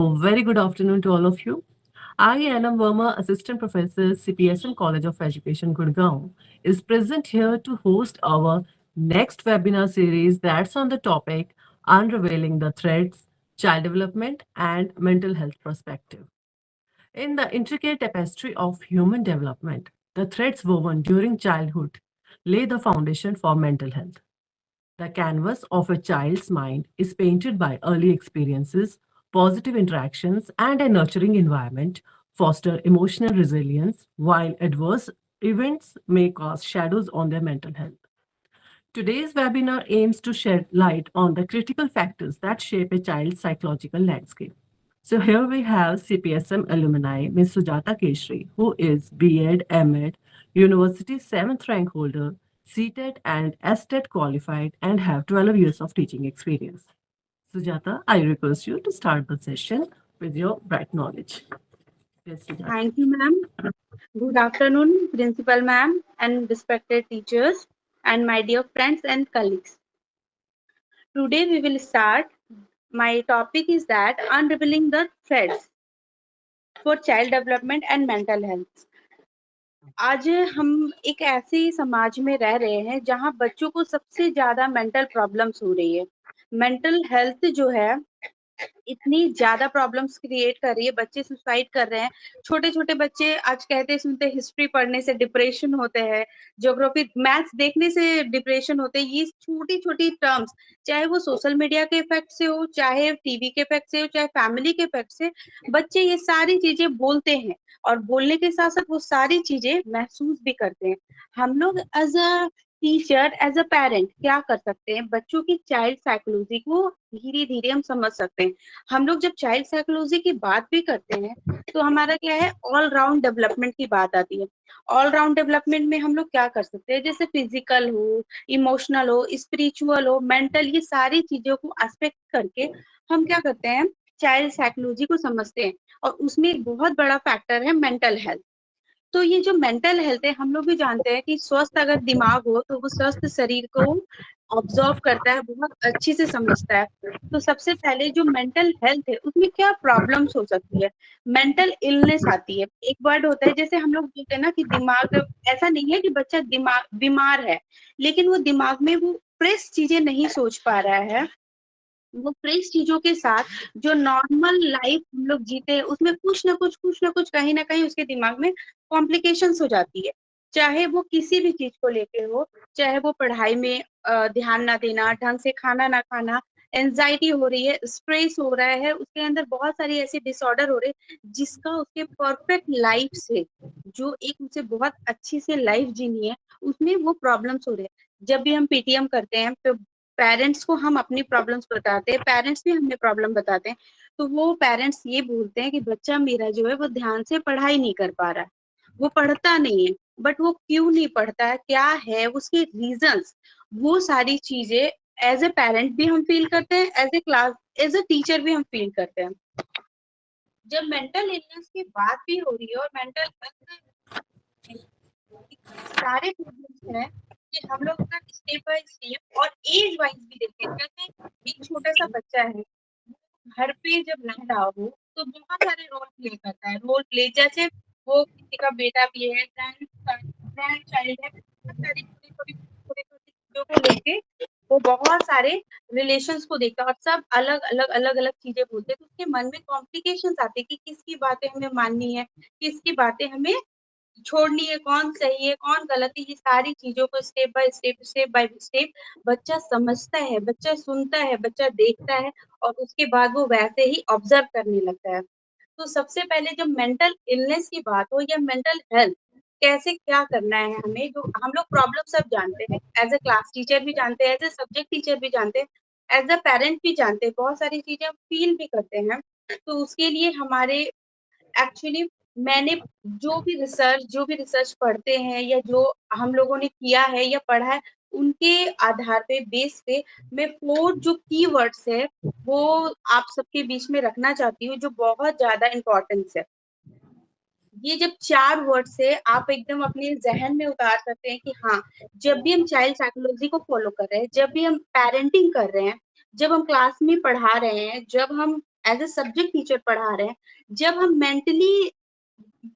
Very good afternoon to all of you. I, Anam Verma, Assistant Professor, CPSM College of Education, Gurgaon, is present here to host our next webinar series that's on the topic Unraveling the Threads, Child Development and Mental Health Perspective. In the intricate tapestry of human development, the threads woven during childhood lay the foundation for mental health. The canvas of a child's mind is painted by early experiences, positive interactions, and a nurturing environment foster emotional resilience, while adverse events may cast shadows on their mental health. Today's webinar aims to shed light on the critical factors that shape a child's psychological landscape. So here we have CPSM alumni, Ms. Sujata Keshri, who is B.Ed, M.Ed, University 7th rank holder, CTET and STET qualified, and have 12 years of teaching experience. Sujata, I request you to start the session with your bright knowledge. Yes, Sujata. Thank you, ma'am. Good afternoon, Principal ma'am and respected teachers and my dear friends and colleagues. Today we will start. My topic is that unraveling the threads for child development and mental health. आज हम एक ऐसे समाज में रह रहे हैं जहां बच्चों को सबसे ज्यादा मेंटल प्रॉब्लम्स हो रही है। मेंटल हेल्थ जो है इतनी ज्यादा प्रॉब्लम्स क्रिएट कर रही है, बच्चे सुसाइड कर रहे हैं। छोटे छोटे बच्चे आज कहते सुनते हिस्ट्री पढ़ने से डिप्रेशन होते हैं, ज्योग्राफी मैथ्स देखने से डिप्रेशन होते हैं। ये छोटी छोटी टर्म्स, चाहे वो सोशल मीडिया के इफेक्ट से हो, चाहे टीवी के इफेक्ट से हो, चाहे फैमिली के इफेक्ट से, बच्चे ये सारी चीजें बोलते हैं और बोलने के साथ साथ वो सारी चीजें महसूस भी करते हैं। हम लोग as a teacher, as a parent क्या कर सकते हैं? बच्चों की चाइल्ड साइकोलॉजी को धीरे धीरे हम समझ सकते हैं। हम लोग जब चाइल्ड साइकोलॉजी की बात भी करते हैं तो हमारा क्या है, ऑल राउंड डेवलपमेंट की बात आती है। ऑल राउंड डेवलपमेंट में हम लोग क्या कर सकते हैं? जैसे फिजिकल हो, इमोशनल हो, स्पिरिचुअल हो, मेंटल, ये सारी चीजों को एस्पेक्ट करके हम क्या करते हैं, चाइल्ड साइकोलॉजी को समझते हैं। और उसमें एक बहुत बड़ा फैक्टर है मेंटल हेल्थ। तो ये जो मेंटल हेल्थ है, हम लोग भी जानते हैं कि स्वस्थ अगर दिमाग हो तो वो स्वस्थ शरीर को ऑब्जर्व करता है, बहुत अच्छे से समझता है। तो सबसे पहले जो मेंटल हेल्थ है उसमें क्या प्रॉब्लम्स हो सकती है? मेंटल इलनेस आती है। एक वर्ड होता है, जैसे हम लोग बोलते हैं ना कि दिमाग, ऐसा नहीं है कि बच्चा दिमाग बीमार है, लेकिन वो दिमाग में वो फ्रेश चीजें नहीं सोच पा रहा है। वो फ्रेश चीजों के साथ जो नॉर्मल लाइफ हम लोग जीते हैं उसमें कुछ ना कुछ कहीं ना कहीं उसके दिमाग में कॉम्प्लिकेशंस हो जाती है। चाहे वो किसी भी चीज को लेके हो, चाहे वो पढ़ाई में ध्यान ना देना, ढंग से खाना ना खाना, एंजाइटी हो रही है, स्ट्रेस हो रहा है, उसके अंदर बहुत सारी ऐसी डिसऑर्डर हो रहे हैं जिसका उसके परफेक्ट लाइफ से, जो एक उसे बहुत अच्छी से लाइफ जीनी है, उसमें वो प्रॉब्लम्स हो रहे हैं। जब भी हम पीटीएम करते हैं तो पेरेंट्स को हम अपनी प्रॉब्लम्स बताते हैं, पेरेंट्स भी हमें प्रॉब्लम बताते हैं। तो वो पेरेंट्स ये बोलते हैं कि बच्चा मेरा जो है वो ध्यान से पढ़ाई नहीं कर पा रहा है, वो पढ़ता नहीं है। बट वो क्यों नहीं पढ़ता है, क्या है उसके रीजंस, वो सारी चीजें एज ए पेरेंट भी हम फील करते हैं, as a class, as a teacher भी हम फील करते हैं। जब मेंटल इलनेस की बात भी हो रही है और मेंटल हेल्थ, सारे प्रॉब्लम्स हैं कि हम लोग ना स्टेप बाय स्टेप और एज वाइज भी देखें। जैसे एक छोटा सा बच्चा है, घर पे जब रह रहा हो तो बहुत सारे रोल प्ले करता है। रोल प्ले जैसे वो किसी का बेटा भी है, ग्रैंड चाइल्ड है, बहुत सारी छोटी छोटी चीजों को लेके वो बहुत सारे रिलेशंस को देखता है और सब अलग अलग चीजें बोलते हैं। तो उसके मन में कॉम्प्लिकेशंस आते हैं कि किसकी बातें हमें माननी है, किसकी बातें हमें छोड़नी है, कौन सही है कौन गलत है। ये सारी चीजों को स्टेप बाय स्टेप बच्चा समझता है, बच्चा सुनता है, बच्चा देखता है और उसके बाद वो वैसे ही ऑब्जर्व करने लगता है। तो सबसे पहले जब मेंटल इलनेस की बात हो या मेंटल हेल्थ, कैसे क्या करना है हमें, जो हम लोग प्रॉब्लम सब जानते हैं, एज ए क्लास टीचर भी जानते हैं, एज ए सब्जेक्ट टीचर भी जानते हैं, एज अ पेरेंट भी जानते हैं, बहुत सारी चीजें हम फील भी करते हैं। तो उसके लिए हमारे एक्चुअली मैंने जो भी रिसर्च पढ़ते हैं या जो हम लोगों ने किया है या पढ़ा है, उनके आधार पे, बेस पे मैं 4 जो कीवर्ड्स है वो आप सबके बीच में रखना चाहती हूँ, जो बहुत ज्यादा इम्पोर्टेंस है। ये जब 4 वर्ड से आप एकदम अपने जहन में उतार सकते हैं कि हाँ, जब भी हम चाइल्ड साइकोलॉजी को फॉलो कर रहे हैं, जब भी हम पेरेंटिंग कर रहे हैं, जब हम क्लास में पढ़ा रहे हैं, जब हम एज ए सब्जेक्ट टीचर पढ़ा रहे हैं, जब हम मेंटली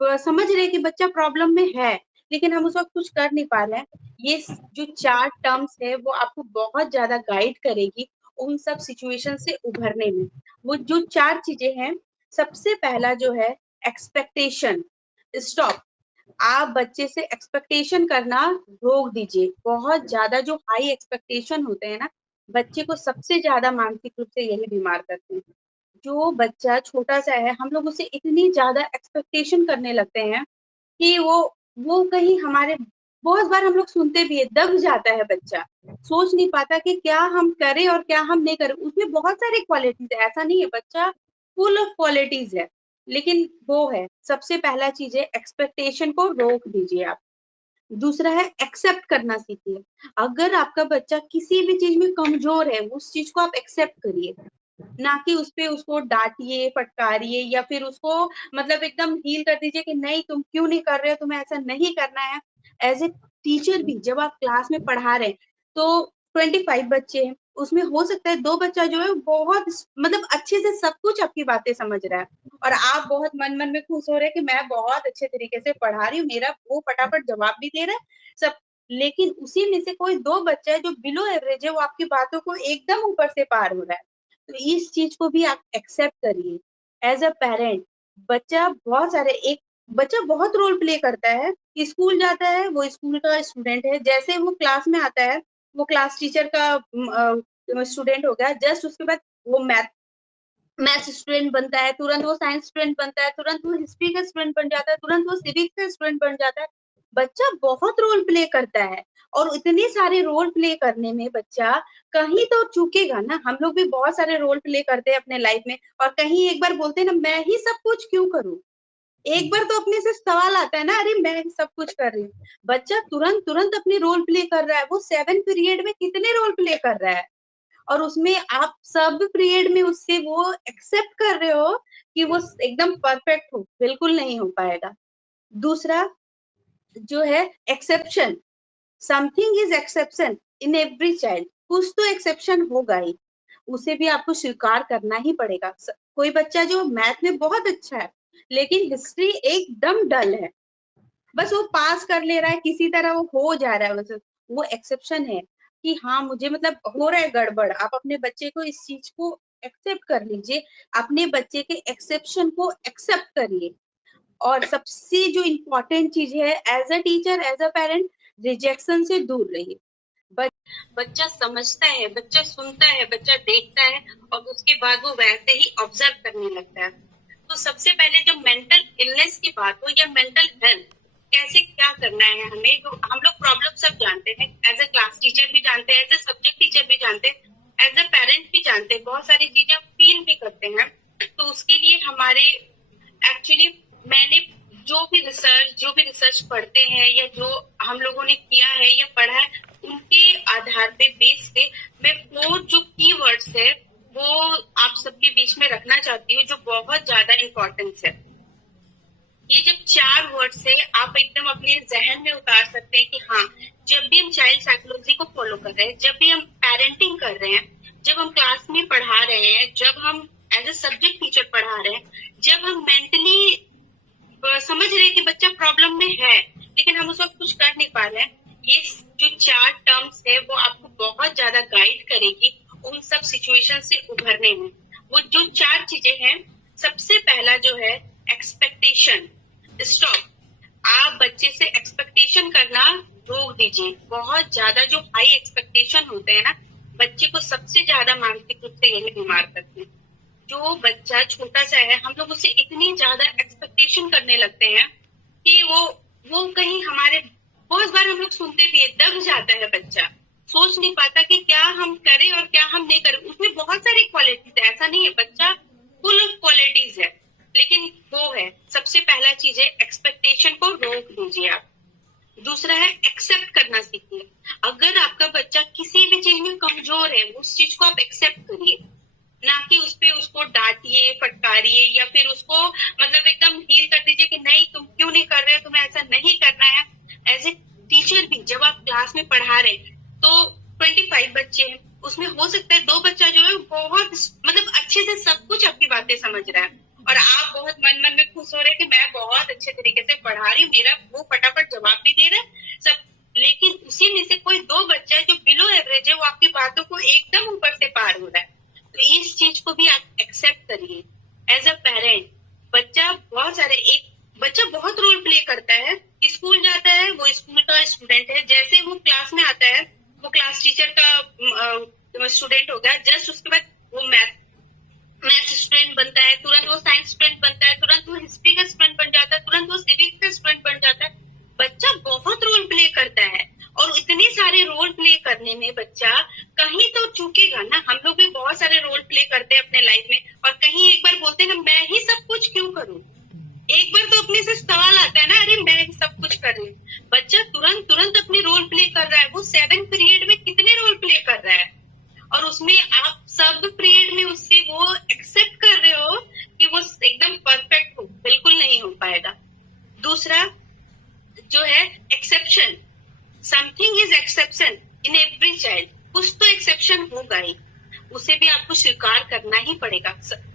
समझ रहे हैं कि बच्चा प्रॉब्लम में है लेकिन हम उस वक्त कुछ कर नहीं पा रहे हैं, ये जो 4 टर्म्स है वो आपको बहुत ज्यादा गाइड करेगी उन सब सिचुएशन से उभरने में। वो जो 4 चीजें हैं, सबसे पहला जो है एक्सपेक्टेशन, स्टॉप। आप बच्चे से एक्सपेक्टेशन करना रोक दीजिए। बहुत ज्यादा जो हाई एक्सपेक्टेशन होते हैं ना, बच्चे को सबसे ज्यादा मानसिक रूप से यही बीमार करते हैं। जो बच्चा छोटा सा है, हम लोग उसे इतनी ज्यादा एक्सपेक्टेशन करने लगते हैं कि वो कहीं हमारे, बहुत बार हम लोग सुनते भी है, दब जाता है बच्चा, सोच नहीं पाता कि क्या हम करें और क्या हम नहीं करें। उसमें बहुत सारी क्वालिटीज है, ऐसा नहीं है, बच्चा फुल ऑफ क्वालिटीज है, लेकिन वो है सबसे पहला चीज है एक्सपेक्टेशन को रोक दीजिए आप। दूसरा है एक्सेप्ट करना सीखिए। अगर आपका बच्चा किसी भी चीज में कमजोर है, उस चीज को आप एक्सेप्ट करिए, ना कि उसपे उसको डांटिए, फटकारिए या फिर उसको मतलब एकदम हील कर दीजिए कि नहीं तुम क्यों नहीं कर रहे हो, तुम्हें ऐसा नहीं करना है। एज ए टीचर भी जब आप क्लास में पढ़ा रहे हैं तो 25 बच्चे हैं, उसमें हो सकता है 2 बच्चा जो है बहुत मतलब अच्छे से सब कुछ आपकी बातें समझ रहा है और आप बहुत मन मन में खुश हो रहे हैं कि मैं बहुत अच्छे तरीके से पढ़ा रही हूँ, मेरा वो फटाफट जवाब भी दे रहा है सब। लेकिन उसी में से कोई 2 बच्चा है जो बिलो एवरेज है, वो आपकी बातों को एकदम ऊपर से पार हो रहा है। तो इस चीज को भी आप एक्सेप्ट करिए। एज अ पेरेंट, एक बच्चा बहुत रोल प्ले करता है। स्कूल जाता है, वो स्कूल का स्टूडेंट है, जैसे वो क्लास में आता है वो क्लास टीचर का स्टूडेंट हो गया, जस्ट उसके बाद वो मैथ्स स्टूडेंट बनता है, तुरंत वो साइंस स्टूडेंट बनता है, तुरंत वो हिस्ट्री का स्टूडेंट बन जाता है, तुरंत वो सिविक्स का स्टूडेंट बन जाता है। बच्चा बहुत रोल प्ले करता है और इतने सारे रोल प्ले करने में बच्चा कहीं तो चूकेगा ना। हम लोग भी बहुत सारे रोल प्ले करते हैं अपने लाइफ में और कहीं एक बार बोलते हैं ना, मैं ही सब कुछ क्यों करूं। एक बार तो अपने से सवाल आता है ना, अरे मैं ही सब कुछ कर रही हूँ। बच्चा तुरंत तुरंत अपनी रोल प्ले कर रहा है, वो 7 पीरियड में कितने रोल प्ले कर रहा है और उसमें आप सब पीरियड में उससे वो एक्सेप्ट कर रहे हो कि वो एकदम परफेक्ट हो, बिल्कुल नहीं हो पाएगा। दूसरा जो है exception, something is exception in every child, कुछ तो एक्सेप्शन होगा ही, उसे भी आपको स्वीकार करना ही पड़ेगा। कोई बच्चा जो मैथ में बहुत अच्छा है लेकिन हिस्ट्री एकदम डल है, बस वो पास कर ले रहा है, किसी तरह वो हो जा रहा है, बस वो एक्सेप्शन है कि हाँ मुझे मतलब हो रहा है गड़बड़। आप अपने बच्चे को इस चीज को एक्सेप्ट कर लीजिए, अपने बच्चे के एक्सेप्शन को एक्सेप्ट करिए। और सबसे जो इम्पोर्टेंट चीज है, as a teacher as a parent, rejection से दूर रहिए। बच्चा समझता है, बच्चा सुनता है, बच्चा देखता है और उसके बाद वो वैसे ही ऑब्जर्व करने लगता है। तो सबसे पहले जो मेंटल इलनेस की बात हो या मेंटल हेल्थ, कैसे क्या करना है हमें, तो हम लोग प्रॉब्लम सब जानते हैं, एज ए क्लास टीचर भी जानते हैं, एज ए सब्जेक्ट टीचर भी जानते हैं, एज ए पेरेंट भी जानते हैं, बहुत सारी चीजें फील भी करते हैं। तो उसके लिए हमारे एक्चुअली मैंने जो भी रिसर्च पढ़ते हैं या जो हम लोगों ने किया है या पढ़ा है, उनके आधार पे बेस पे मैं 4 जो कीवर्ड्स है वो आप सबके बीच में रखना चाहती हूँ, जो बहुत ज्यादा इम्पोर्टेंस है। ये जब 4 वर्ड्स है आप एकदम अपने जहन में उतार सकते हैं कि हाँ, जब भी हम चाइल्ड साइकोलॉजी को फॉलो कर रहे हैं, जब भी हम पेरेंटिंग कर रहे हैं, जब हम क्लास में पढ़ा रहे हैं, जब हम एज ए सब्जेक्ट टीचर पढ़ा रहे हैं, जब हम मेंटली समझ रहे हैं कि बच्चा प्रॉब्लम में है लेकिन हम उस वक्त कुछ कर नहीं पा रहे हैं, ये जो 4 टर्म्स है वो आपको बहुत ज्यादा गाइड करेगी उन सब सिचुएशन से उभरने में। वो जो 4 चीजें हैं, सबसे पहला जो है एक्सपेक्टेशन, स्टॉप। आप बच्चे से एक्सपेक्टेशन करना रोक दीजिए। बहुत ज्यादा जो हाई एक्सपेक्टेशन होते हैं ना, बच्चे को सबसे ज्यादा मानसिक रूप से यही बीमार करते हैं। जो बच्चा छोटा सा है, हम लोग उसे इतनी ज्यादा एक्सपेक्टेशन करने लगते हैं कि वो कहीं हमारे, बहुत बार हम लोग सुनते भी है, दब जाता है बच्चा, सोच नहीं पाता कि क्या हम करें और क्या हम नहीं करें। उसमें बहुत सारी क्वालिटीज है, ऐसा नहीं है, बच्चा फुल ऑफ क्वालिटीज है, लेकिन वो है सबसे पहला चीज है एक्सपेक्टेशन को रोक दीजिए आप। दूसरा है एक्सेप्ट करना सीखिए। अगर आपका बच्चा किसी भी चीज में कमजोर है, उस चीज को आप एक्सेप्ट करिए, ना कि उसको डांटिए, फटकारिए या फिर उसको मतलब एकदम हील कर दीजिए कि नहीं तुम क्यों नहीं कर रहे हो, तुम्हें ऐसा नहीं करना है। एज ए टीचर भी जब आप क्लास में पढ़ा रहे हैं तो 25 बच्चे हैं, उसमें हो सकता है 2 बच्चा जो है बहुत मतलब अच्छे से सब कुछ आपकी बातें समझ रहा है और आप बहुत मन मन में खुश हो रहे हैं कि मैं बहुत अच्छे तरीके से पढ़ा रही हूँ, मेरा वो फटाफट जवाब भी दे रहा है सब। लेकिन उसी में से कोई 2 बच्चा जो बिलो एवरेज है, वो आपकी बातों को एकदम ऊपर से पार हो रहा है। तो इस चीज को भी आप एक्सेप्ट करिए एज अ पेरेंट। बच्चा बहुत रोल प्ले करता है, स्कूल जाता है, वो स्कूल का स्टूडेंट है, जैसे वो क्लास में आता है वो क्लास टीचर का स्टूडेंट हो गया, जस्ट उसके बाद वो मैथ स्टूडेंट बनता है, तुरंत वो साइंस स्टूडेंट बनता है, तुरंत वो हिस्ट्री का स्टूडेंट बन जाता है, तुरंत वो सिविक्स का स्टूडेंट बन जाता है। बच्चा बहुत रोल प्ले करता है और इतने सारे रोल प्ले करने में बच्चा कहीं तो चूकेगा ना। हम लोग भी बहुत सारे रोल प्ले करते हैं अपने लाइफ में और कहीं एक बार बोलते हैं ना मैं ही सब कुछ क्यों करूं। एक बार तो अपने से सवाल आता है ना, अरे मैं ही सब कुछ कर रही हूँ। बच्चा तुरंत अपने रोल प्ले कर रहा है। वो 7 पीरियड में कितने रोल प्ले कर रहा है और उसमें आप सब पीरियड में उससे वो एक्सेप्ट कर रहे हो कि वो एकदम परफेक्ट हो, बिल्कुल नहीं हो पाएगा। दूसरा जो है exception, something is exception in every child. कुछ तो एक्सेप्शन होगा ही, उसे भी आपको स्वीकार करना ही पड़ेगा।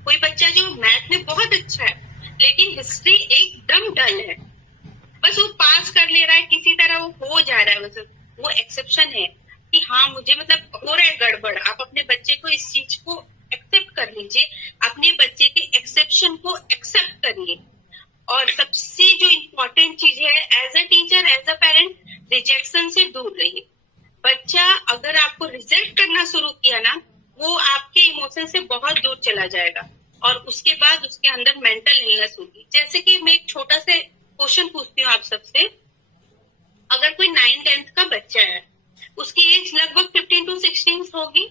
कोई बच्चा जो मैथ में बहुत अच्छा है लेकिन हिस्ट्री एकदम डल है, बस वो पास कर ले रहा है, किसी तरह वो हो जा रहा है, वो एक्सेप्शन है कि हाँ मुझे मतलब हो रहा है गड़बड़। आप अपने बच्चे को इस चीज को एक्सेप्ट कर लीजिए, अपने बच्चे के एक्सेप्शन को एक्सेप्ट करिए। और सबसे जो इम्पोर्टेंट चीज है as a teacher as a parent, rejection से दूर रहिए। बच्चा अगर आपको रिजेक्ट करना शुरू किया ना, वो आपके इमोशन से बहुत दूर चला जाएगा और उसके बाद उसके अंदर मेंटल इलनेस होगी। जैसे कि मैं एक छोटा सा क्वेश्चन पूछती हूँ आप सबसे, अगर कोई 9th-10th का बच्चा है, उसकी एज लगभग 15 to 16 होगी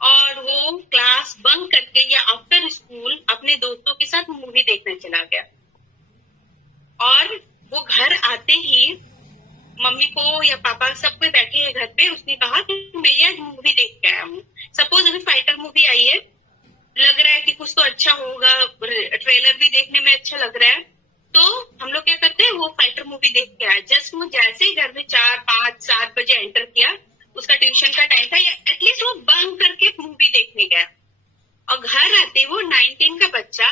और वो क्लास बंक करके या आफ्टर स्कूल अपने दोस्तों के साथ मूवी देखने चला गया और वो घर आते ही मम्मी को या पापा सब कोई बैठे हैं घर पे, उसने कहा कि मैं ये मूवी देख के आया हूँ। सपोज अभी फाइटर मूवी आई है, लग रहा है कि कुछ तो अच्छा होगा, ट्रेलर भी देखने में अच्छा लग रहा है, तो हम लोग क्या करते हैं वो फाइटर मूवी देख के आया। जस्ट वो जैसे ही घर में 4, 5, 7 बजे एंटर किया, उसका ट्यूशन का टाइम था या एटलीस्ट वो बंक करके मूवी देखने गया और घर आते वो 9-10 का बच्चा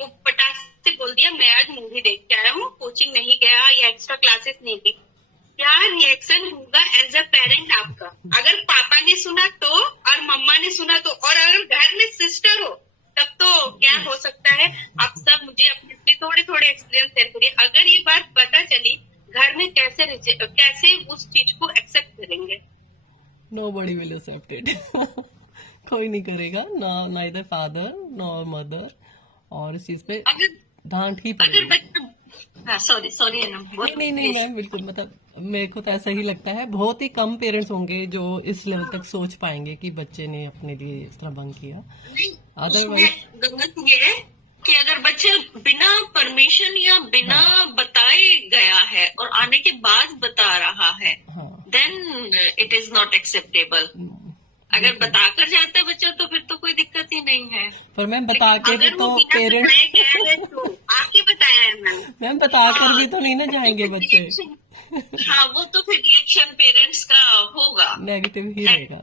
वो पटाख से बोल दिया मैं आज मूवी देख के आया हूँ, कोचिंग नहीं गया या एक्स्ट्रा क्लासेस नहीं की। क्या रिएक्शन होगा एज अ पेरेंट आपका? अगर पापा ने सुना तो और मम्मा ने सुना तो, और अगर घर में सिस्टर हो तब तो क्या हो सकता है। आप सब मुझे अपने थोड़े एक्सपीरियंस शेयर करिए। अगर ये बात पता चली घर में कैसे उस चीज को एक्सेप्ट करेंगे? Nobody will accept it. कोई नहीं करेगा ना, neither father nor mother, और इस चीज पे अगर डांट ही अगर पड़ेगी। बच्चा सॉरी नहीं मैम, बिल्कुल, मतलब मेरे को तो ऐसा ही लगता है। बहुत ही कम पेरेंट्स होंगे जो इस लेवल तक सोच पाएंगे कि बच्चे ने अपने लिए इस तरह बंक किया। अदरवाइज गलत ये है कि अगर बच्चे बिना परमिशन या बिना बताए गया है और आने के बाद बता रहा है, then it is not acceptable. अगर बताकर जाता है बच्चा तो फिर तो कोई दिक्कत ही नहीं है। पर मैम बता के भी तो पेरेंट्स आके बताया है मैम बता कर भी तो नहीं ना जाएंगे बच्चे। हाँ, वो तो फिर रिएक्शन पेरेंट्स का होगा, नेगेटिव ही रहेगा।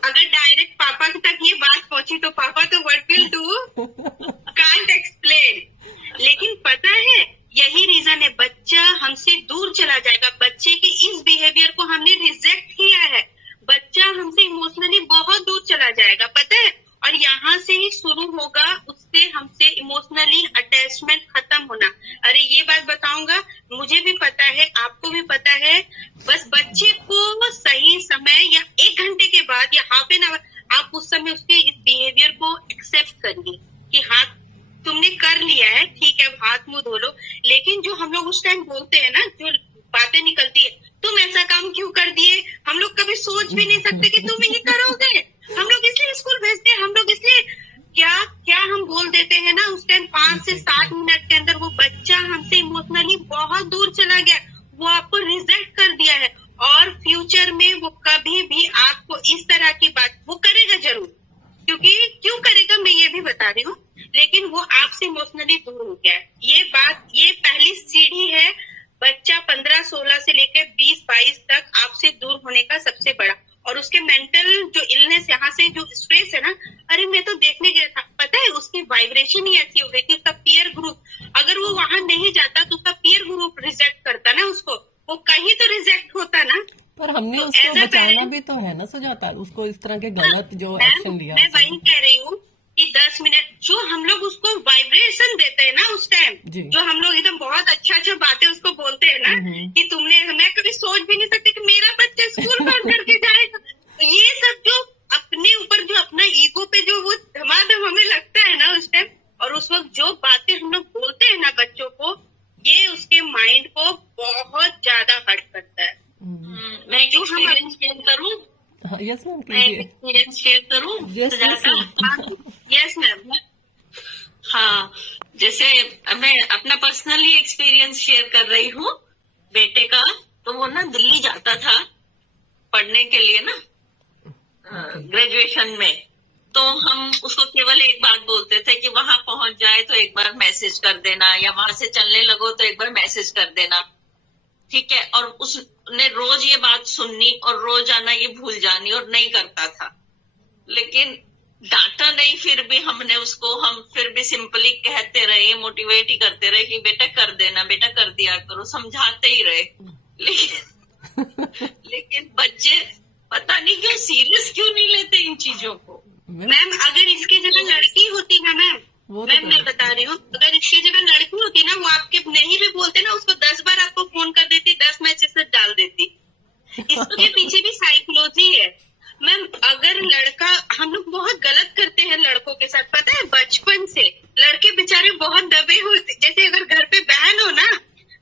अगर डायरेक्ट पापा तक ये बात पहुंची तो पापा तो what will do, can't explain. लेकिन पता है यही रीजन है, बच्चा हमसे दूर चला जाएगा। बच्चे के इस बिहेवियर को हमने रिजेक्ट किया है, बच्चा हमसे इमोशनली बहुत दूर चला जाएगा, पता है। और यहाँ से ही शुरू होगा उससे हमसे इमोशनली अटैचमेंट खत्म होना। अरे ये बात बताऊंगा, मुझे भी पता है, आपको भी पता है। बस बच्चे को सही समय या 1 घंटे के बाद या हाफ एन आवर आप उस समय उसके इस बिहेवियर को एक्सेप्ट करिए कि हाँ तुमने कर लिया है, ठीक है, हाथ मुंह धो लो। लेकिन जो हम लोग उस टाइम बोलते हैं ना, जो बातें निकलती है, तुम ऐसा काम क्यों कर दिए, हम लोग कभी सोच भी नहीं सकते कि तुम ये करोगे। हम लोग इसलिए स्कूल भेजते हैं, हम लोग इसलिए क्या हम बोल देते हैं ना उस टाइम 5 से 7 मिनट के अंदर वो बच्चा हमसे इमोशनली बहुत दूर चला गया, वो आपको रिजेक्ट कर दिया है। और फ्यूचर में वो कभी भी आपको इस तरह की बात वो करेगा जरूर, क्योंकि क्यों करेगा मैं ये भी बता रही हूँ, लेकिन वो आपसे इमोशनली दूर हो गया है। ये पहली सीढ़ी है बच्चा 15-16 से लेकर 20-22 तक आपसे दूर होने का सबसे बड़ा। और उसके मेंटल जो इलनेस, यहाँ से जो स्ट्रेस है ना, अरे मैं तो देखने गया था, पता है उसकी वाइब्रेशन ही ऐसी हो गई थी, उसका पीयर ग्रुप, अगर वो वहां नहीं जाता तो उसका पीयर ग्रुप रिजेक्ट करता ना उसको, वो कहीं तो रिजेक्ट होता ना। पर हमने तो उसको as a बचाना parent- भी तो है ना सुजाता, उसको इस तरह के गलत जो मैम, एक्शन लिया मैं उसने। वही कह रही हूँ कि 10 मिनट जो हम लोग उसको वाइब्रेशन देते हैं ना उस टाइम, जी। जो हम लोग एकदम बहुत अच्छा बातें उसको बोलते हैं ना, कि तुमने, मैं कभी सोच भी नहीं सकती कि मेरा बच्चा स्कूल बंद करके जाएगा। तो ये सब जो अपने ऊपर, जो अपना ईगो पे जो वो धमाधम हमें लगता है ना उस टाइम, और उस वक्त जो बातें हम लोग बोलते हैं ना बच्चों को, ये उसके माइंड को बहुत ज्यायादा हर्ट करता है। मैं एक एक्सपीरियंस शेयर करूं? यस मैम, मैं एक एक्सपीरियंस शेयर करूं? Yes ma'am. हाँ, जैसे मैं अपना पर्सनली एक्सपीरियंस शेयर कर रही हूँ बेटे का। तो वो ना दिल्ली जाता था पढ़ने के लिए ना, ग्रेजुएशन में। तो हम उसको केवल एक बात बोलते थे कि वहां पहुंच जाए तो एक बार मैसेज कर देना, या वहां से चलने लगो तो एक बार मैसेज कर देना, ठीक है। और उसने रोज ये बात सुननी और रोज आना ये भूल जानी, और नहीं करता था। लेकिन डांटा नहीं, फिर भी हमने उसको, हम फिर भी सिंपली कहते रहे, मोटिवेट ही करते रहे कि बेटा कर देना, बेटा कर दिया करो, समझाते ही रहे। लेकिन बच्चे पता नहीं क्यों सीरियस क्यों नहीं लेते इन चीजों को। मैम अगर इसकी जगह लड़की होती ना मैम, मैं बता रही हूँ, अगर इसकी जगह लड़की होती ना, वो आपके नहीं भी बोलते ना, उसको 10 बार आपको फोन कर देती, 10 मैसेज डाल देती। इसके पीछे भी साइकोलॉजी है मैम। अगर लड़का, हम लोग बहुत गलत करते हैं लड़कों के साथ, पता है, बचपन से लड़के बेचारे बहुत दबे होते। जैसे अगर घर पे बहन हो ना,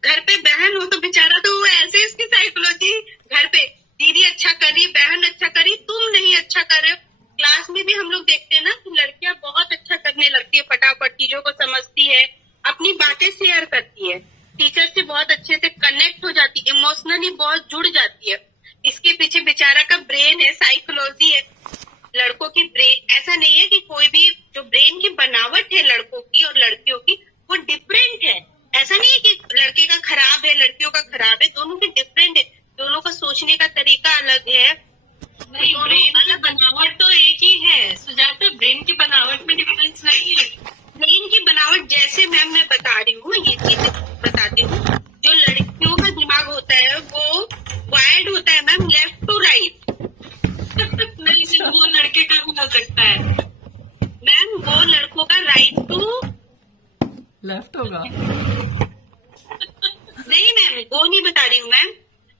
घर पे बहन हो तो बेचारा, तो वो ऐसे इसकी साइकोलॉजी, घर पे दीदी अच्छा कर रही, बहन अच्छा कर रही, तुम नहीं अच्छा कर रहे हो। क्लास में भी हम लोग देखते हैं ना कि लड़कियां बहुत अच्छा करने लगती है, फटाफट चीजों को समझती है, अपनी बातें शेयर करती है, टीचर से बहुत अच्छे से कनेक्ट हो जाती है, इमोशनली बहुत जुड़ जाती है। इसके पीछे बेचारा का ब्रेन है, साइकोलॉजी है। लड़कों की ब्रेन ऐसा नहीं है कि कोई भी, जो ब्रेन की बनावट है लड़कों की और लड़कियों की, वो डिफरेंट है। ऐसा नहीं है कि लड़के का खराब है, लड़कियों का खराब है, दोनों की डिफरेंट है, दोनों का सोचने का तरीका अलग है। नहीं, ब्रेन की बनावट तो एक ही है सुजाता, ब्रेन की बनावट में डिफरेंस नहीं है। ब्रेन की बनावट जैसे मैम मैं बता रही हूँ, ये चीज बताती हूँ, जो लड़कियों का दिमाग होता है वो वायर्ड होता है मैम, लेफ्ट टू राइट। नहीं, वो लड़के का भी हो सकता है मैम, वो लड़कों का राइट टू लेफ्ट होगा। नहीं मैम, वो नहीं बता रही हूँ मैम,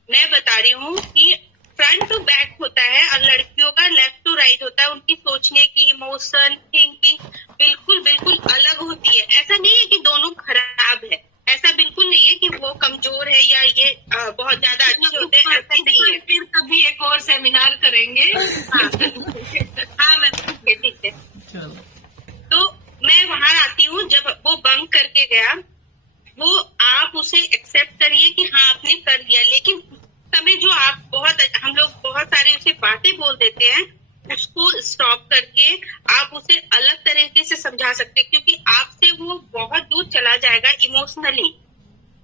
मैं बता रही हूँ कि फ्रंट टू बैक होता है और लड़कियों का लेफ्ट टू राइट होता है। उनकी सोचने की, इमोशन, थिंकिंग बिल्कुल बिल्कुल अलग होती है। ऐसा नहीं है कि दोनों खराब है, ऐसा बिल्कुल नहीं है कि वो कमजोर है या ये बहुत ज्यादा अच्छे होते हैं, ऐसा नहीं है। फिर कभी एक और सेमिनार करेंगे। हाँ मैम, ठीक है। चलो, तो मैं वहां आती हूँ, जब वो बंक करके गया, वो आप उसे एक्सेप्ट करिए कि हाँ आपने कर लिया, लेकिन समय जो आप हम लोग बहुत सारी उसे बातें बोल देते हैं, उसको स्टॉप करके आप उसे अलग तरीके से समझा सकते हैं, क्योंकि आपसे वो बहुत दूर चला जाएगा इमोशनली।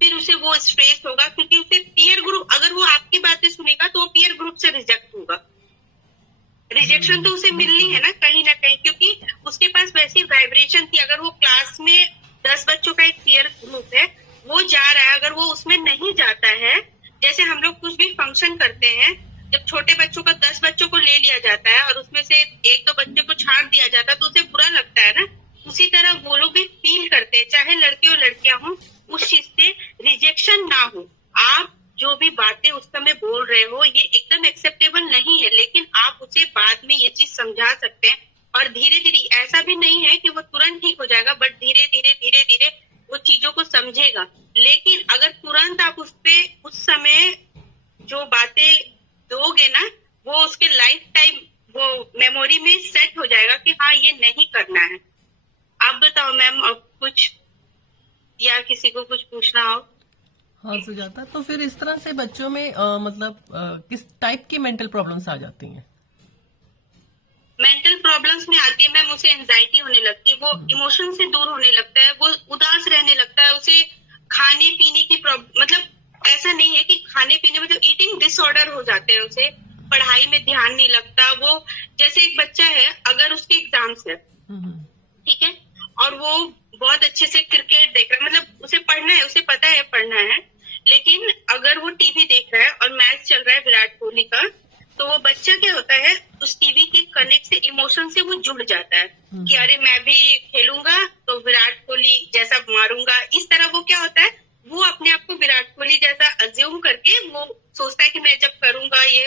फिर उसे वो स्ट्रेस होगा, क्योंकि उसे पीयर ग्रुप, अगर वो आपकी बातें सुनेगा तो वो पीयर ग्रुप से रिजेक्ट होगा। रिजेक्शन तो उसे मिलनी है ना कहीं, क्योंकि उसके पास वैसी वाइब्रेशन थी। अगर वो क्लास में 10 बच्चों का एक पीयर ग्रुप है, वो जा रहा है, अगर वो उसमें नहीं जाता है, जैसे हम लोग कुछ भी फंक्शन करते हैं, जब छोटे बच्चों का 10 बच्चों को ले लिया जाता है और उसमें से 1-2 बच्चे को छाड़ दिया जाता है, तो उसे बुरा लगता है ना। उसी तरह वो लोग भी फील करते हैं, चाहे लड़के और लड़कियां हों, उस चीज से रिजेक्शन ना हो। आप जो भी बातें उस समय बोल रहे हो, ये एकदम एक्सेप्टेबल नहीं है, लेकिन आप उसे बाद में ये चीज समझा सकते हैं। और धीरे धीरे, ऐसा भी नहीं है कि वो तुरंत ठीक हो जाएगा, बट धीरे धीरे वो चीजों को समझेगा। लेकिन अगर तुरंत आप उस समय जो बातें दोगे ना, वो उसके लाइफ टाइम वो मेमोरी में सेट हो जाएगा कि हाँ ये नहीं करना है। आप बताओ मैम, और कुछ, या किसी को कुछ पूछना हो? हाँ सुजाता, तो फिर इस तरह से बच्चों में किस टाइप की मेंटल प्रॉब्लम्स आ जाती हैं? मेंटल प्रॉब्लम्स में आती है मैम, उसे एंजाइटी होने लगती है, वो इमोशन से दूर होने लगता है, वो उदास रहने लगता है, उसे खाने पीने की प्रॉब्लम, मतलब ऐसा नहीं है कि खाने पीने, मतलब ईटिंग डिसऑर्डर हो जाते हैं, उसे पढ़ाई में ध्यान ध्यान नहीं लगता। वो जैसे एक बच्चा है, अगर उसके एग्जाम्स है, ठीक है, और वो बहुत अच्छे से क्रिकेट देख रहा है, मतलब उसे पढ़ना है, उसे पता है पढ़ना है, लेकिन अगर वो टीवी देख रहा है और मैच चल रहा है विराट कोहली का, तो वो बच्चा क्या होता है, उस टीवी के कनेक्ट से, इमोशन से वो जुड़ जाता है कि अरे मैं भी खेलूंगा तो विराट कोहली जैसा मारूंगा। इस तरह वो क्या होता है, वो अपने आप को विराट कोहली जैसा अज्यूम करके वो सोचता है कि मैं जब करूंगा ये,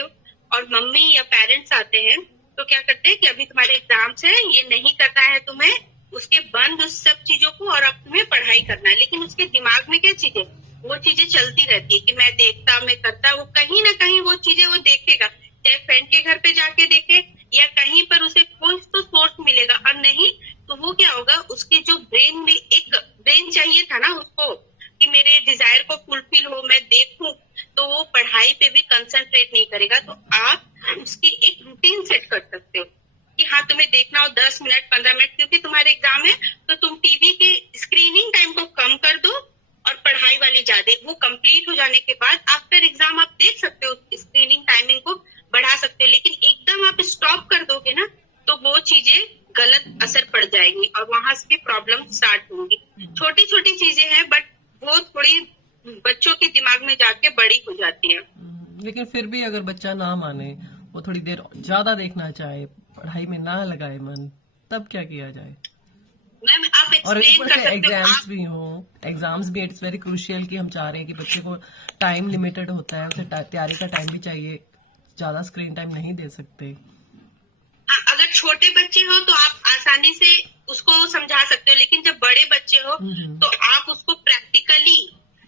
और मम्मी या पेरेंट्स आते हैं तो क्या करते हैं कि अभी तुम्हारे एग्जाम्स है, ये नहीं करना है तुम्हें, उसके बंद उस सब चीजों को, और अब तुम्हें पढ़ाई करना है। लेकिन उसके दिमाग में क्या चीजें, वो चीजें चलती रहती है कि मैं देखता, मैं करता। वो कहीं ना कहीं वो चीजें वो देखेगा, चाहे फ्रेंड के घर पे जाके देखे या कहीं पर उसे कोई तो सोर्स मिलेगा, और नहीं तो वो क्या होगा, उसके जो ब्रेन में एक ब्रेन चाहिए था ना उसको कि मेरे डिजायर को फुलफिल हो, मैं देखूं, तो वो पढ़ाई पे भी कंसंट्रेट नहीं करेगा। तो आप उसकी एक रूटीन सेट कर सकते हो कि हाँ तुम्हें देखना हो 10 मिनट 15 मिनट, क्योंकि तुम्हारे एग्जाम है, तो तुम टीवी के स्क्रीनिंग टाइम को कम कर दो और पढ़ाई वाली ज्यादा। वो कंप्लीट हो जाने के बाद आफ्टर एग्जाम आप देख सकते हो, स्क्रीनिंग टाइमिंग को बढ़ा सकते हो। लेकिन एकदम आप स्टॉप कर दोगे ना, तो वो चीजें गलत असर पड़ जाएगी और वहां से भी प्रॉब्लम स्टार्ट होंगी। छोटी छोटी चीजें हैं, बट वो थोड़ी बच्चों के दिमाग में जाके बड़ी हो जाती है। लेकिन फिर भी अगर बच्चा ना माने, वो थोड़ी देर ज्यादा देखना चाहे, पढ़ाई में ना लगाए मन, तब क्या किया जाए? मैम आप और एक्सप्लेन ऊपर कर से सकते हो। एग्जाम्स भी हों, एग्जाम्स भी इट्स वेरी क्रूशियल कि हम चाह रहे हैं कि बच्चे को टाइम लिमिटेड होता है, उसे तैयारी का टाइम भी चाहिए, ज्यादा स्क्रीन टाइम नहीं दे सकते। हाँ, अगर छोटे बच्चे हो तो आप आसानी से उसको समझा सकते हो, लेकिन जब बड़े बच्चे हो तो आप उसको प्रैक्टिकली